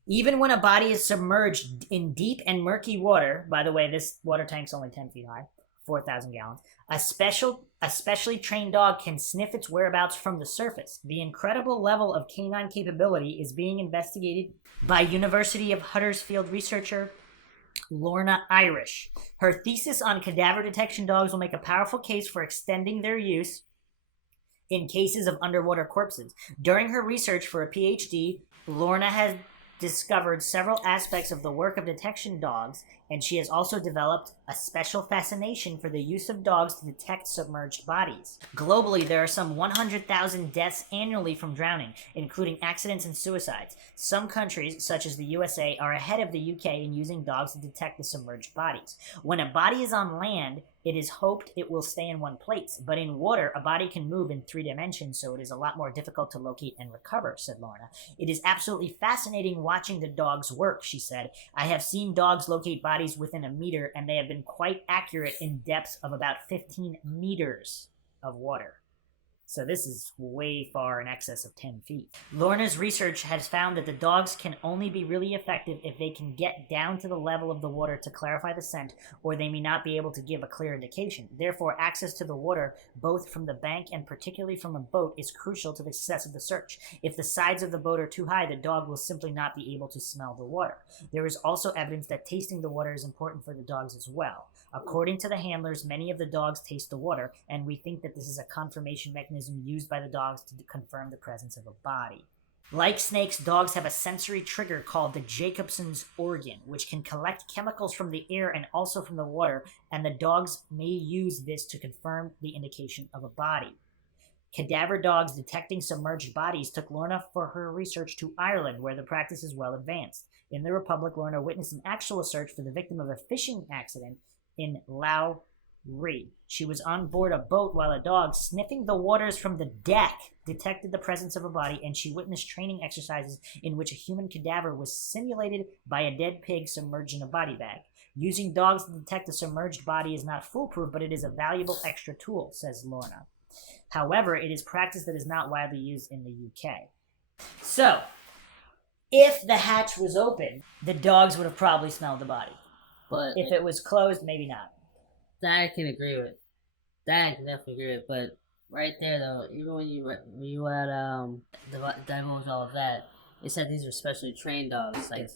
Even when a body is submerged in deep and murky water, by the way, this water tank's only 10 feet high, 4,000 gallons, a specially trained dog can sniff its whereabouts from the surface. The incredible level of canine capability is being investigated by University of Huddersfield researcher Lorna Irish. Her thesis on cadaver detection dogs will make a powerful case for extending their use in cases of underwater corpses. During her research for a PhD, Lorna has discovered several aspects of the work of detection dogs, and she has also developed a special fascination for the use of dogs to detect submerged bodies. Globally, there are some 100,000 deaths annually from drowning, including accidents and suicides. Some countries, such as the USA, are ahead of the UK in using dogs to detect the submerged bodies. When a body is on land, it is hoped it will stay in one place, but in water, a body can move in 3 dimensions, so it is a lot more difficult to locate and recover, said Lorna. It is absolutely fascinating watching the dogs work, she said. I have seen dogs locate bodies within a meter, and they have been quite accurate in depths of about 15 meters of water. So this is way far in excess of 10 feet. Lorna's research has found that the dogs can only be really effective if they can get down to the level of the water to clarify the scent, or they may not be able to give a clear indication. Therefore, access to the water, both from the bank and particularly from a boat, is crucial to the success of the search. If the sides of the boat are too high, the dog will simply not be able to smell the water. There is also evidence that tasting the water is important for the dogs as well. According to the handlers, many of the dogs taste the water, and we think that this is a confirmation mechanism used by the dogs to confirm the presence of a body. Like snakes, dogs have a sensory trigger called the Jacobson's organ, which can collect chemicals from the air and also from the water, and the dogs may use this to confirm the indication of a body. Cadaver dogs detecting submerged bodies took Lorna for her research to Ireland, where the practice is well advanced. In the Republic, Lorna witnessed an actual search for the victim of a fishing accident in Lowry. She was on board a boat while a dog, sniffing the waters from the deck, detected the presence of a body, and she witnessed training exercises in which a human cadaver was simulated by a dead pig submerged in a body bag. Using dogs to detect a submerged body is not foolproof, but it is a valuable extra tool, says Lorna. However, it is practice that is not widely used in the UK. So, if the hatch was open, the dogs would have probably smelled the body. But If it was closed, maybe not. that I can agree with. That I can definitely agree with. But right there, though, even when you had divulge all of that, it said these were specially trained dogs, like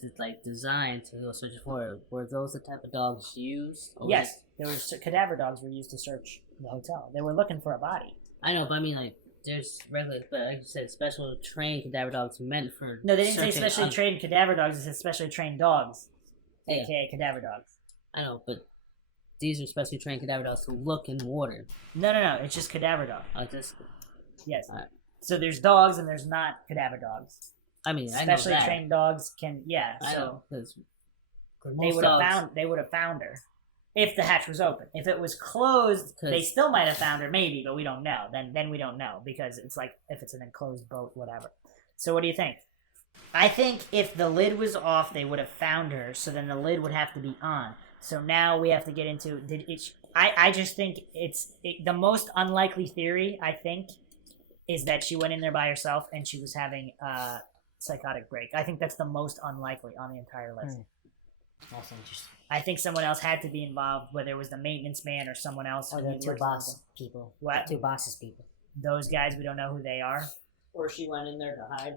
designed to go search for it. Were those the type of dogs used? Or Yes, there were cadaver dogs were used to search the hotel. They were looking for a body. I know, but I mean, like, there's regular, but like you said, special trained cadaver dogs meant for. No, they didn't say searching specially trained cadaver dogs. It said specially trained dogs, Yeah. aka cadaver dogs. I know, but these are specially trained cadaver dogs to look in water. No. It's just cadaver dog. I just, Yes. Alright. So there's dogs and there's not cadaver dogs. I mean, I know Specially that. trained dogs can, yeah. I So know, 'cause they most would have dogs- found. They would have found her if the hatch was open. If it was closed, they 'Cause- still might have found her, maybe, but we don't know. Then we don't know because it's like if it's an enclosed boat, whatever. So what do you think? I think if the lid was off, they would have found her. So then the lid would have to be on. So now we have to get into I just think the most unlikely theory, I think, is that she went in there by herself and she was having a psychotic break. I think that's the most unlikely on the entire list. That's interesting. I think someone else had to be involved, whether it was the maintenance man or someone else. Or who the works two with boss them. people. What? The two bosses people. Those guys, we don't know who they are. Or she went in there to hide.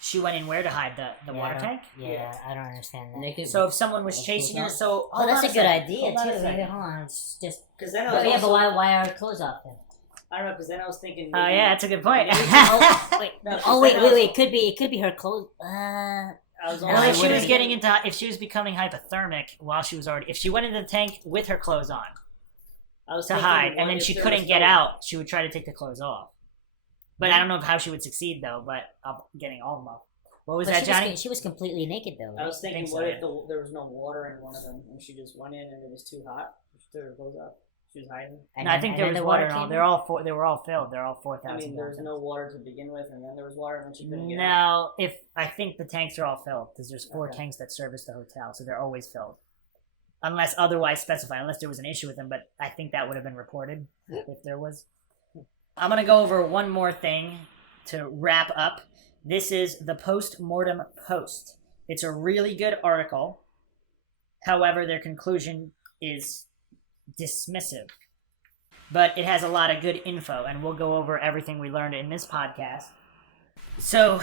She went in where to hide the Yeah, water I don't- tank? Yeah, I don't understand that. Naked. So if someone was chasing her, so... Oh, hold that's on a good second. idea Hold on too. a Wait, second. hold on. It's just. Because then I But was yeah, but also, why are clothes off then? I don't know, because then I was thinking... Oh, yeah, that's a good point. Oh, wait. No, 'cause Oh, wait, then I wait, was- wait. It could be her clothes. I was No, Well, I if she was wouldn't. getting into, if she was becoming hypothermic while she was already, if she went into the tank with her clothes on I was to thinking, hide, what and then if she there couldn't was get no- out, she would try to take the clothes off. But I don't know how she would succeed though. But I'm getting all of them off. What was But that, Johnny? she was completely naked though. I Right? was thinking, think what so, if there was no water in one of them, and she just went in and it was too hot? She threw her clothes up. She was hiding. And No, I then- think and there then was the water in all. came They're all four. They were all filled. They're all I 4,000. mean, there was no water to begin with, and then there was water, and then she couldn't get out. No, if I think the tanks are all filled because there's 4 Okay. tanks that service the hotel, so they're always filled, unless otherwise specified. Unless there was an issue with them, but I think that would have been reported if there was. I'm gonna go over one more thing to wrap up. This is the Post-Mortem Post. It's a really good article. However, their conclusion is dismissive. But it has a lot of good info, and we'll go over everything we learned in this podcast. So,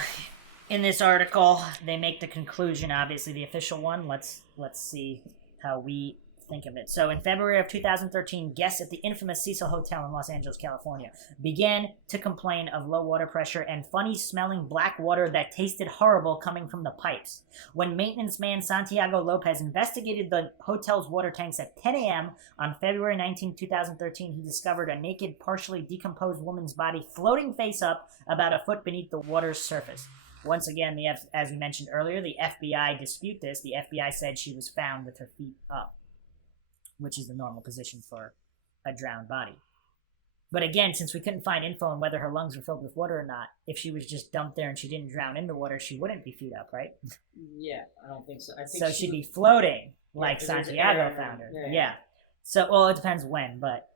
in this article, they make the conclusion, obviously the official one. Let's see how we think of it. So, in February of 2013, guests at the infamous Cecil Hotel in Los Angeles, California, began to complain of low water pressure and funny-smelling black water that tasted horrible coming from the pipes. When maintenance man Santiago Lopez investigated the hotel's water tanks at 10 a.m. on February 19, 2013, he discovered a naked, partially decomposed woman's body floating face up about a foot beneath the water's surface. Once again, as we mentioned earlier, the FBI dispute this. The FBI said she was found with her feet up, which is the normal position for a drowned body. But again, since we couldn't find info on whether her lungs were filled with water or not, if she was just dumped there and she didn't drown in the water, she wouldn't be feet up, right? Yeah, I don't think so. I think So she'd be floating like 'cause there's Santiago air in found her. her. Yeah. Yeah. So, well, it depends when, but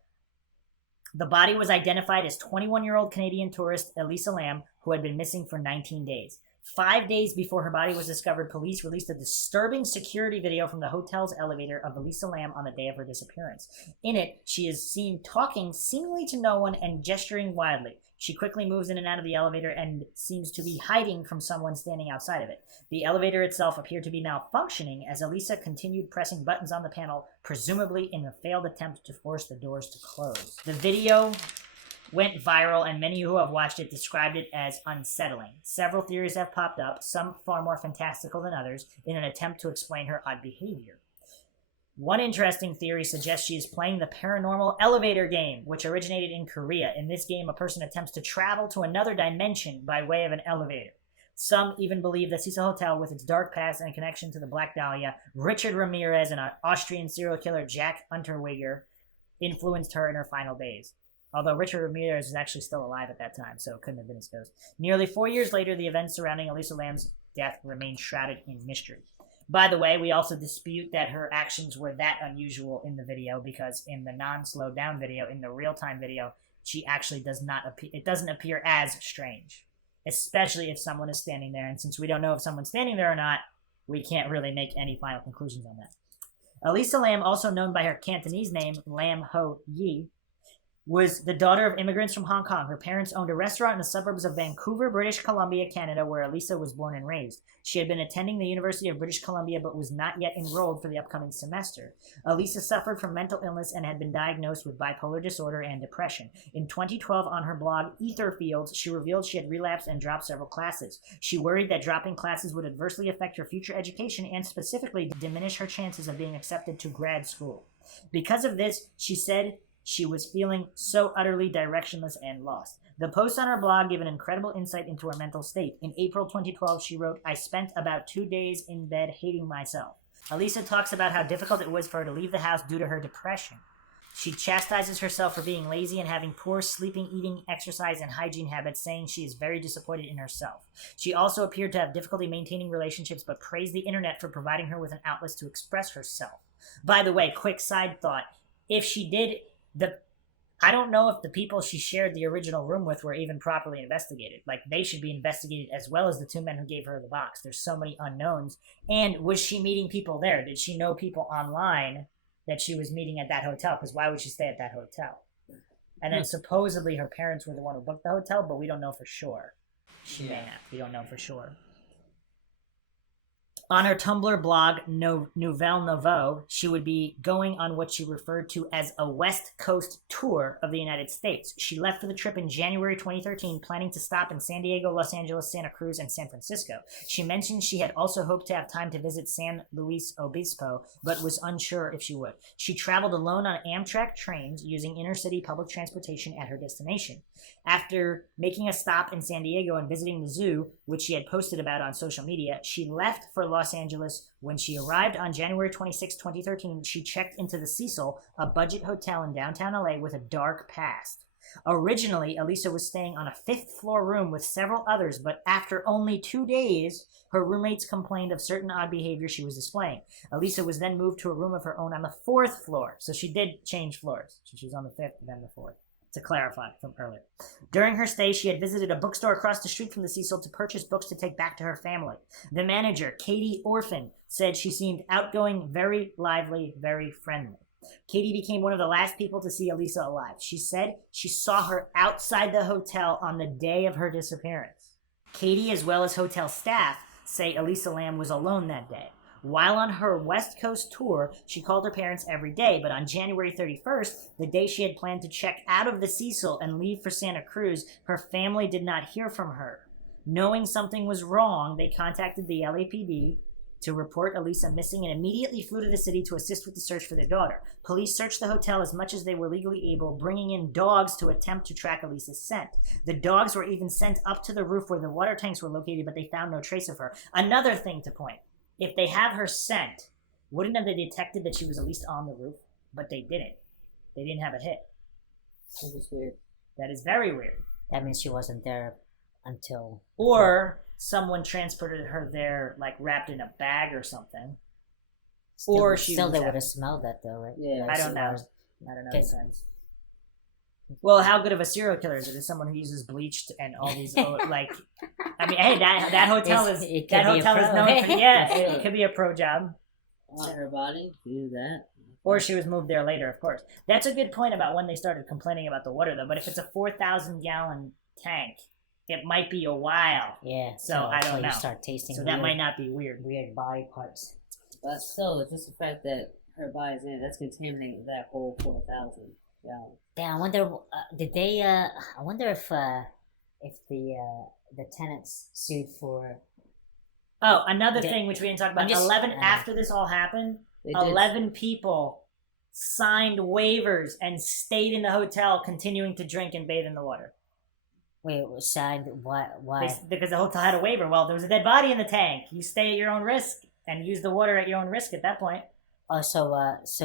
the body was identified as 21-year-old Canadian tourist ELISA Lam, who had been missing for 19 days. 5 days before her body was discovered, police released a disturbing security video from the hotel's elevator of ELISA Lam on the day of her disappearance. In it, she is seen talking seemingly to no one and gesturing wildly. She quickly moves in and out of the elevator and seems to be hiding from someone standing outside of it. The elevator itself appeared to be malfunctioning as Elisa continued pressing buttons on the panel, presumably in a failed attempt to force the doors to close. The video went viral, and many who have watched it described it as unsettling. Several theories have popped up, some far more fantastical than others, in an attempt to explain her odd behavior. One interesting theory suggests she is playing the paranormal elevator game, which originated in Korea. In this game, a person attempts to travel to another dimension by way of an elevator. Some even believe that Cecil Hotel, with its dark past and connection to the Black Dahlia, Richard Ramirez, and Austrian serial killer Jack Unterweger, influenced her in her final days. Although Richard Ramirez was actually still alive at that time, so it couldn't have been his ghost. Nearly 4 years later, the events surrounding Elisa Lam's death remain shrouded in mystery. By the way, we also dispute that her actions were that unusual in the video, because in the non-slowed down video, in the real-time video, she actually does not appear. It doesn't appear as strange, especially if someone is standing there. And since we don't know if someone's standing there or not, we can't really make any final conclusions on that. Elisa Lam, also known by her Cantonese name, Lam Ho Yi, was the daughter of immigrants from Hong Kong. Her parents owned a restaurant in the suburbs of Vancouver, British Columbia, Canada, where Elisa was born and raised. She had been attending the University of British Columbia but was not yet enrolled for the upcoming semester. Elisa suffered from mental illness and had been diagnosed with bipolar disorder and depression. In 2012, on her blog, Ether Fields, she revealed she had relapsed and dropped several classes. She worried that dropping classes would adversely affect her future education and specifically diminish her chances of being accepted to grad school. Because of this, she said she was feeling so utterly directionless and lost. The posts on her blog give an incredible insight into her mental state. In April 2012, she wrote, "I spent about 2 days in bed hating myself." Elisa talks about how difficult it was for her to leave the house due to her depression. She chastises herself for being lazy and having poor sleeping, eating, exercise, and hygiene habits, saying she is very disappointed in herself. She also appeared to have difficulty maintaining relationships, but praised the internet for providing her with an outlet to express herself. By the way, quick side thought, if she did... I don't know if the people she shared the original room with were even properly investigated. Like, they should be investigated as well as the 2 men who gave her the box. There's so many unknowns. And was she meeting people there? Did she know people online that she was meeting at that hotel? Because why would she stay at that hotel? And then supposedly her parents were the one who booked the hotel, but we don't know for sure. She may have. We don't know for sure. On her Tumblr blog, Nouvelle Nouveau, she would be going on what she referred to as a West Coast tour of the United States. She left for the trip in January 2013, planning to stop in San Diego, Los Angeles, Santa Cruz, and San Francisco. She mentioned she had also hoped to have time to visit San Luis Obispo, but was unsure if she would. She traveled alone on Amtrak trains using inner-city public transportation at her destination. After making a stop in San Diego and visiting the zoo, which she had posted about on social media, she left for Los Angeles. When she arrived on January 26, 2013, she checked into the Cecil, a budget hotel in downtown LA with a dark past. Originally, Elisa was staying on a 5th-floor room with several others, but after only 2 days, her roommates complained of certain odd behavior she was displaying. Elisa was then moved to a room of her own on the 4th floor, so she did change floors. So she was on the 5th and then the 4th. To clarify from earlier. During her stay, she had visited a bookstore across the street from the Cecil to purchase books to take back to her family. The manager, Katie Orphan, said she seemed outgoing, very lively, very friendly. Katie became one of the last people to see Elisa alive. She said she saw her outside the hotel on the day of her disappearance. Katie, as well as hotel staff, say ELISA LAM was alone that day. While on her West Coast tour, she called her parents every day, but on January 31st, the day she had planned to check out of the Cecil and leave for Santa Cruz, her family did not hear from her. Knowing something was wrong, they contacted the LAPD to report Elisa missing and immediately flew to the city to assist with the search for their daughter. Police searched the hotel as much as they were legally able, bringing in dogs to attempt to track Elisa's scent. The dogs were even sent up to the roof where the water tanks were located, but they found no trace of her. Another thing to point. If they have her scent, wouldn't have they detected that she was at least on the roof? But they didn't. They didn't have a hit. That is weird. That is very weird. That means she wasn't there until... Or someone transported her there, like, wrapped in a bag or something. Or she Still, was they at- would have smelled that, though, right? Yeah. I don't know. I don't know. Okay. Depends. Well, how good of a serial killer is it? Is someone who uses bleach and all these like? I mean, hey, that hotel It is could that be a hotel is pro. known for it could be a pro job. On her body, do that. Or she was moved there later, of course. That's a good point about when they started complaining about the water, though. But if it's a 4,000-gallon tank, it might be a while. Yeah. So, I don't until know. You start tasting So weird, that might not be weird. weird body parts. But still, it's just the fact that her body's in it, that's contaminating that whole 4,000 gallons. Damn, I wonder. Did they? I wonder if the tenants sued for. Oh, another They- thing which we didn't talk about. I'm just- 11 after this all happened. They did. 11 people signed waivers and stayed in the hotel, continuing to drink and bathe in the water. Wait, it was signed. Why? Because the hotel had a waiver. Well, there was a dead body in the tank. You stay at your own risk and use the water at your own risk at that point. Oh, so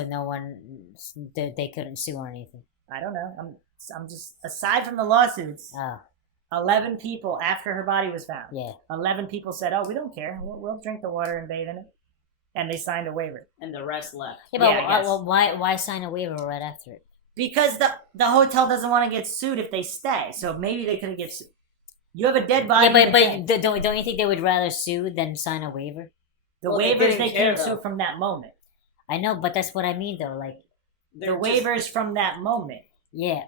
no one. They couldn't sue or anything. I don't know. I'm just, aside from the lawsuits, Oh, 11 people after her body was found. yeah. 11 people said, "Oh, we don't care. We'll drink the water and bathe in it," and they signed a waiver And the rest left. Yeah, but Yeah, I guess. why sign a waiver right after it? because the hotel doesn't want to get sued if they stay. So maybe they couldn't get sued. You have a dead body. Yeah, in the tank. but don't you think they would rather sue than sign a waiver? The Well, they waivers didn't they care, can't sue though. from that moment. I know, but that's what I mean, though. Like, The waivers from that moment. yeah,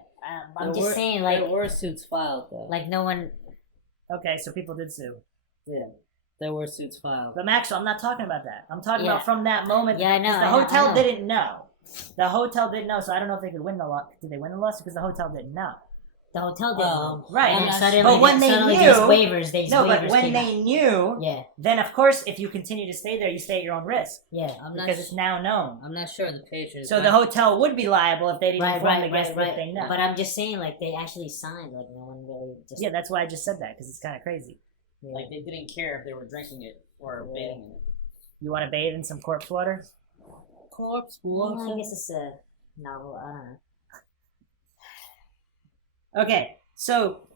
I'm just saying, like, there were suits filed though. like no one. Okay, so people did sue. Yeah, there were suits filed. But Maxwell, I'm not talking about that. I'm talking Yeah. about from that moment. Yeah, I know, because the I know, hotel I know. didn't know. The hotel didn't know, so I don't know if they could win the lawsuit. Did they win the lawsuit? Because the hotel didn't know. The hotel didn't. Right. And I'm not suddenly, sure. But when they suddenly knew- these waivers, these No, waivers but when came they out. knew, Yeah, then of course, if you continue to stay there, you stay at your own risk yeah. I'm not. because it's now known. I'm not sure the Patriots. So the hotel would be liable if they didn't inform the guest right. what they know. But I'm just saying, like, they actually signed. Like, no one really just. Yeah, that's why I just said that because it's kind of crazy. Yeah. Like they didn't care if they were drinking it or bathing in it. You want to bathe in some corpse water? corpse Well, water. I guess it's a novel. I don't know. Okay, so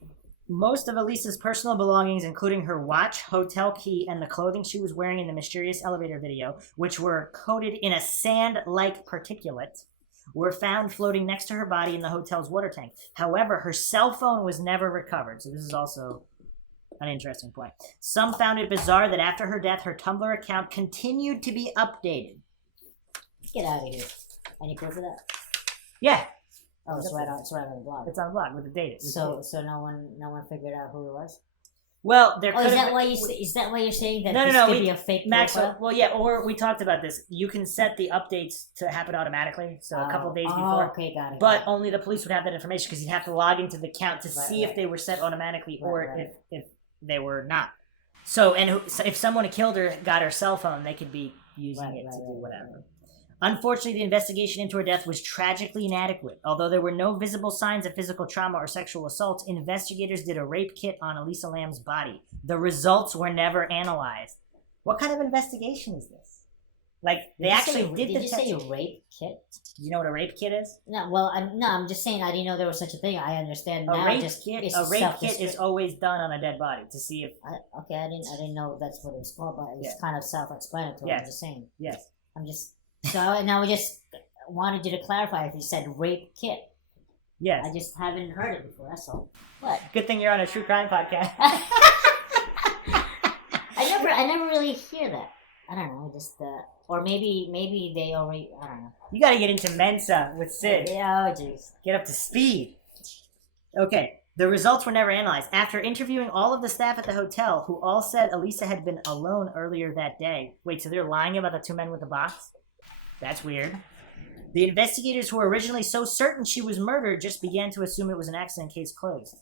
most of Elisa's personal belongings, including her watch, hotel key, and the clothing she was wearing in the mysterious elevator video, which were coated in a sand-like particulate, were found floating next to her body in the hotel's water tank. However, her cell phone was never recovered, so this is also an interesting point. Some found it bizarre that after her death, her Tumblr account continued to be updated. Get out of here. Any proof of that? Yeah, Oh, it's right on the blog. it's on the blog with the date. So no one figured out who it was. Well, there Oh, could is have that why is that why you're saying that No, this no, could we- be a fake Maxwell, profile? well, yeah, or we talked about this. You can set the updates to happen automatically, so a couple days before. Okay, got it. But only the police would have that information because you'd have to log into the account to Right, see if right. they were set automatically Right, or right. if they were not. So, so if someone who killed her got her cell phone, they could be using Right, it right, to do right, whatever. right. Unfortunately, the investigation into her death was tragically inadequate. Although there were no visible signs of physical trauma or sexual assault, investigators did a rape kit on ELISA Lam's body. The results were never analyzed. What kind of investigation is this? Like, they actually did the Did you say testing. rape kit? You know what a rape kit is? No, well, I'm just saying I didn't know there was such a thing. I understand now. A rape just kit. it's A rape kit self-descript- is always done on a dead body to see if. Okay, I didn't know that's what it was called, but it's Yeah. kind of self-explanatory. Yes. I'm just saying. Yes. I'm just so now we just wanted you to clarify if you said rape kit. Yes. I just haven't heard it before. That's all. What? Good thing you're on a true crime podcast. I never really hear that. I don't know, just or maybe they already. I don't know. You got to get into Mensa with Sid. Yeah, oh jeez. Get up to speed. Okay. The results were never analyzed. After interviewing all of the staff at the hotel, who all said Elisa had been alone earlier that day. Wait, so they're lying about the two men with the box? That's weird. The investigators who were originally so certain she was murdered just began to assume it was an accident, case closed.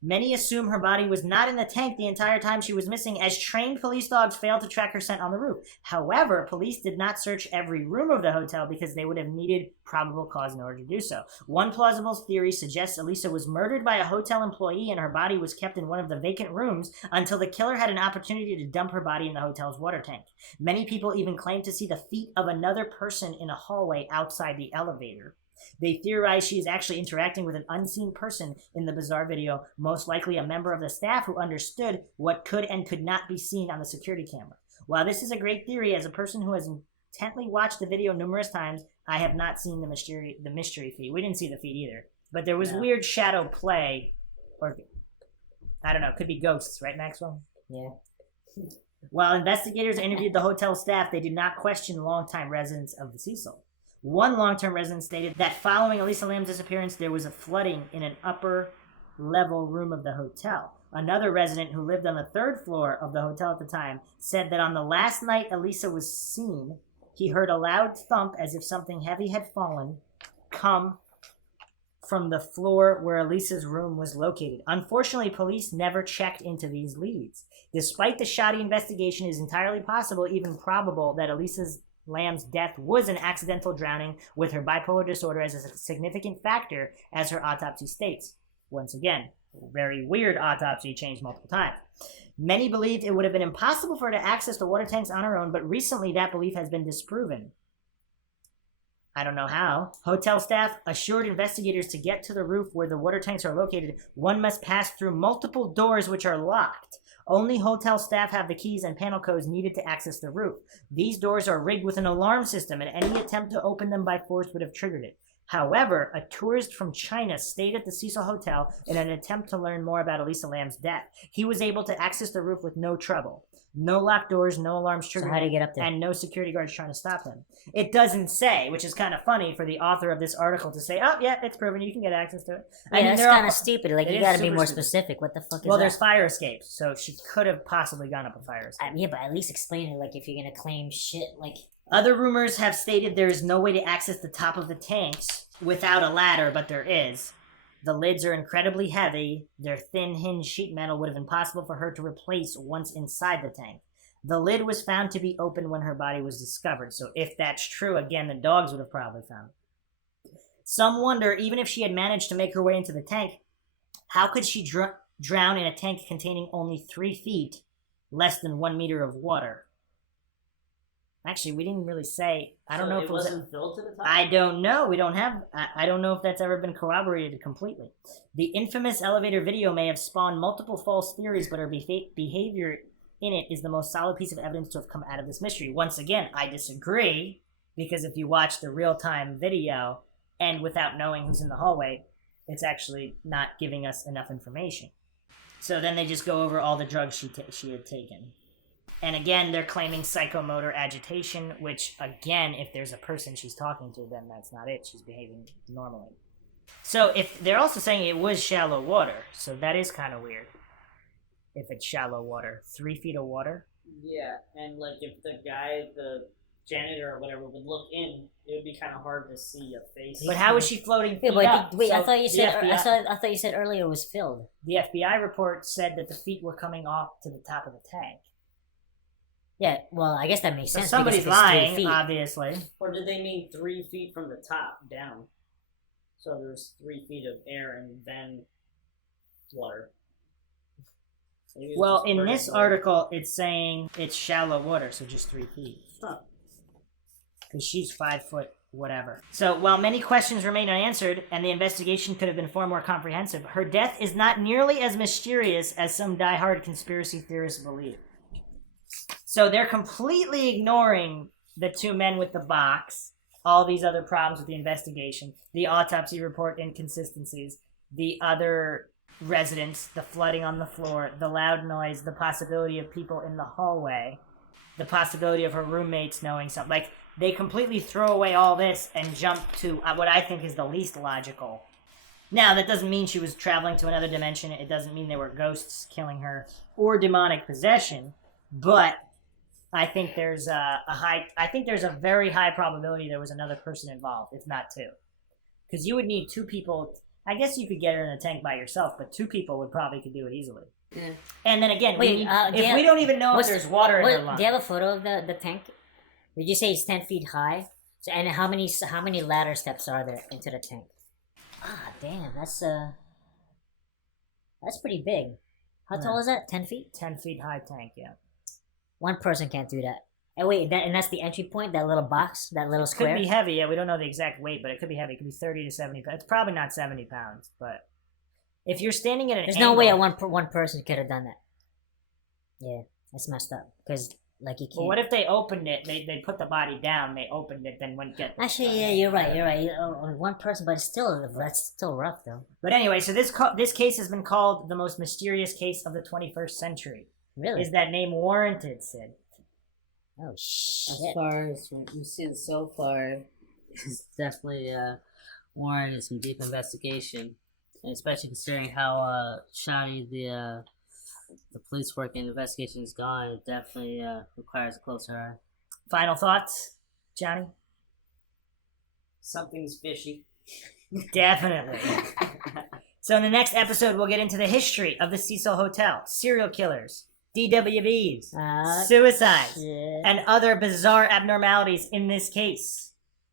Many assume her body was not in the tank the entire time she was missing, as trained police dogs failed to track her scent on the roof. However, police did not search every room of the hotel because they would have needed probable cause in order to do so. One plausible theory suggests Elisa was murdered by a hotel employee and her body was kept in one of the vacant rooms until the killer had an opportunity to dump her body in the hotel's water tank. Many people even claim to see the feet of another person in a hallway outside the elevator. They theorize she is actually interacting with an unseen person in the bizarre video, most likely a member of the staff who understood what could and could not be seen on the security camera. While this is a great theory, as a person who has intently watched the video numerous times, I have not seen the mystery feed. We didn't see the feed either. But there was weird shadow play, or I don't know, could be ghosts, right, Maxwell? Yeah. While investigators interviewed the hotel staff, they did not question longtime residents of the Cecil. One long-term resident stated that following Elisa Lam's disappearance, there was a flooding in an upper-level room of the hotel. Another resident who lived on the third floor of the hotel at the time said that on the last night Elisa was seen, he heard a loud thump as if something heavy had fallen come from the floor where Elisa's room was located. Unfortunately, police never checked into these leads. Despite the shoddy investigation, it is entirely possible, even probable, that Elisa Lam's death was an accidental drowning, with her bipolar disorder as a significant factor, as her autopsy states. Once again, very weird autopsy, changed multiple times. Many believed it would have been impossible for her to access the water tanks on her own, but recently that belief has been disproven. I don't know how. Hotel staff assured investigators to get to the roof where the water tanks are located, one must pass through multiple doors which are locked. Only hotel staff have the keys and panel codes needed to access the roof. These doors are rigged with an alarm system, and any attempt to open them by force would have triggered it. However, a tourist from China stayed at the Cecil Hotel in an attempt to learn more about Elisa Lam's death. He was able to access the roof with no trouble. No locked doors, no alarms So triggered, how do you get up there? and no security guards trying to stop him. It doesn't say, which is kind of funny for the author of this article to say, "Oh, yeah, it's proven you can get access to it." Yeah, that's they're all- kind of stupid. Like, it you is gotta be super more stupid. specific. What the fuck is Well, that? there's fire escapes, so she could have possibly gone up a fire escape. Yeah, but at least explain it. Like, if you're gonna claim shit, like, Other rumors have stated there is no way to access the top of the tanks without a ladder, but there is. The lids are incredibly heavy. Their thin hinge sheet metal would have been impossible for her to replace once inside the tank. The lid was found to be open when her body was discovered, so if that's true, again, the dogs would have probably found it. Some wonder, even if she had managed to make her way into the tank, how could she drown in a tank containing only 3 feet, less than 1 meter of water? Actually, we didn't really say. I don't know if it wasn't filled to the top. I don't know. We don't have. I don't know if that's ever been corroborated completely. The infamous elevator video may have spawned multiple false theories, but her behavior in it is the most solid piece of evidence to have come out of this mystery. Once again, I disagree, because if you watch the real-time video and without knowing who's in the hallway, it's actually not giving us enough information. So then they just go over all the drugs she had taken. And again, they're claiming psychomotor agitation, which, again, if there's a person she's talking to, then that's not it. She's behaving normally. So if they're also saying it was shallow water, so that is kind of weird. If it's shallow water, 3 feet of water. Yeah, and like if the guy, the janitor or whatever, would look in, it would be kind of hard to see a face. But how is she floating yeah, feet but up? wait, I So thought you the said FBI I thought you said earlier it was filled. The FBI report said that the feet were coming off to the top of the tank. Yeah, well, I guess that makes So sense. somebody's because if it's 3 lying, feet. obviously. Or did they mean 3 feet from the top down? So there's 3 feet of air and then water. Maybe it's Well, just in vertical. this article, it's saying it's shallow water, so just 3 feet. Huh. Because she's 5 foot, whatever. So while many questions remain unanswered, and the investigation could have been far more comprehensive, her death is not nearly as mysterious as some diehard conspiracy theorists believe. So they're completely ignoring the 2 men with the box, all these other problems with the investigation, the autopsy report inconsistencies, the other residents, the flooding on the floor, the loud noise, the possibility of people in the hallway, the possibility of her roommates knowing something. Like, they completely throw away all this and jump to what I think is the least logical. Now, that doesn't mean she was traveling to another dimension. It doesn't mean there were ghosts killing her or demonic possession. But I think there's a very high probability there was another person involved, if not 2. Because you would need 2 people. I guess you could get her in a tank by yourself, but 2 people could do it easily. Yeah. And then again, Wait, if we don't even know if what's- there's water in her Do lungs. you have a photo of the tank? Did you say it's 10 feet high? So, and how many ladder steps are there into the tank? Ah, damn, that's pretty big. How tall Yeah. is that? 10 feet? 10 feet high tank, yeah. One person can't do that. And wait, and that's the entry point, that little box, that little square? Could be heavy, yeah. We don't know the exact weight, but it could be heavy. It could be 30 to 70 pounds. It's probably not 70 pounds, but if you're standing at an There's angle, no way one person could have done that. Yeah, that's messed up. Because, like, you can't. Well, what if they opened it? They put the body down. They opened it, then went get. Actually, yeah, you're right. One person, but that's still rough, though. But anyway, so this case has been called the most mysterious case of the 21st century. Really? Is that name warranted, Sid? Oh, As shit. far as what we've seen so far, it's definitely warranted some deep investigation, and especially considering how shoddy the police work and investigation has gone. It definitely requires a closer eye. Final thoughts, Johnny? Something's fishy. Definitely. So in the next episode, we'll get into the history of the Cecil Hotel, serial killers, DWBs, suicides, Shit. and other bizarre abnormalities in this case,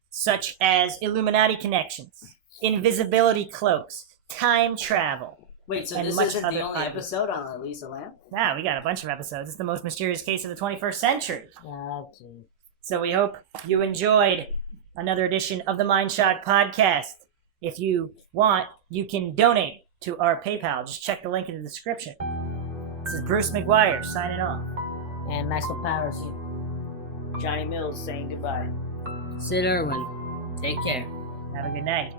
such as Illuminati connections, invisibility cloaks, time travel. Wait, so And this much isn't other the only crime. episode on ELISA LAM? Now we got a bunch of episodes. It's the most mysterious case of the 21st century. Oh, gee. So we hope you enjoyed another edition of the MindShock podcast. If you want, you can donate to our PayPal. Just check the link in the description. This is Bruce McGuire signing off. And Maxwell Powers here. Johnny Mills saying goodbye. Sid Irwin, take care. Have a good night.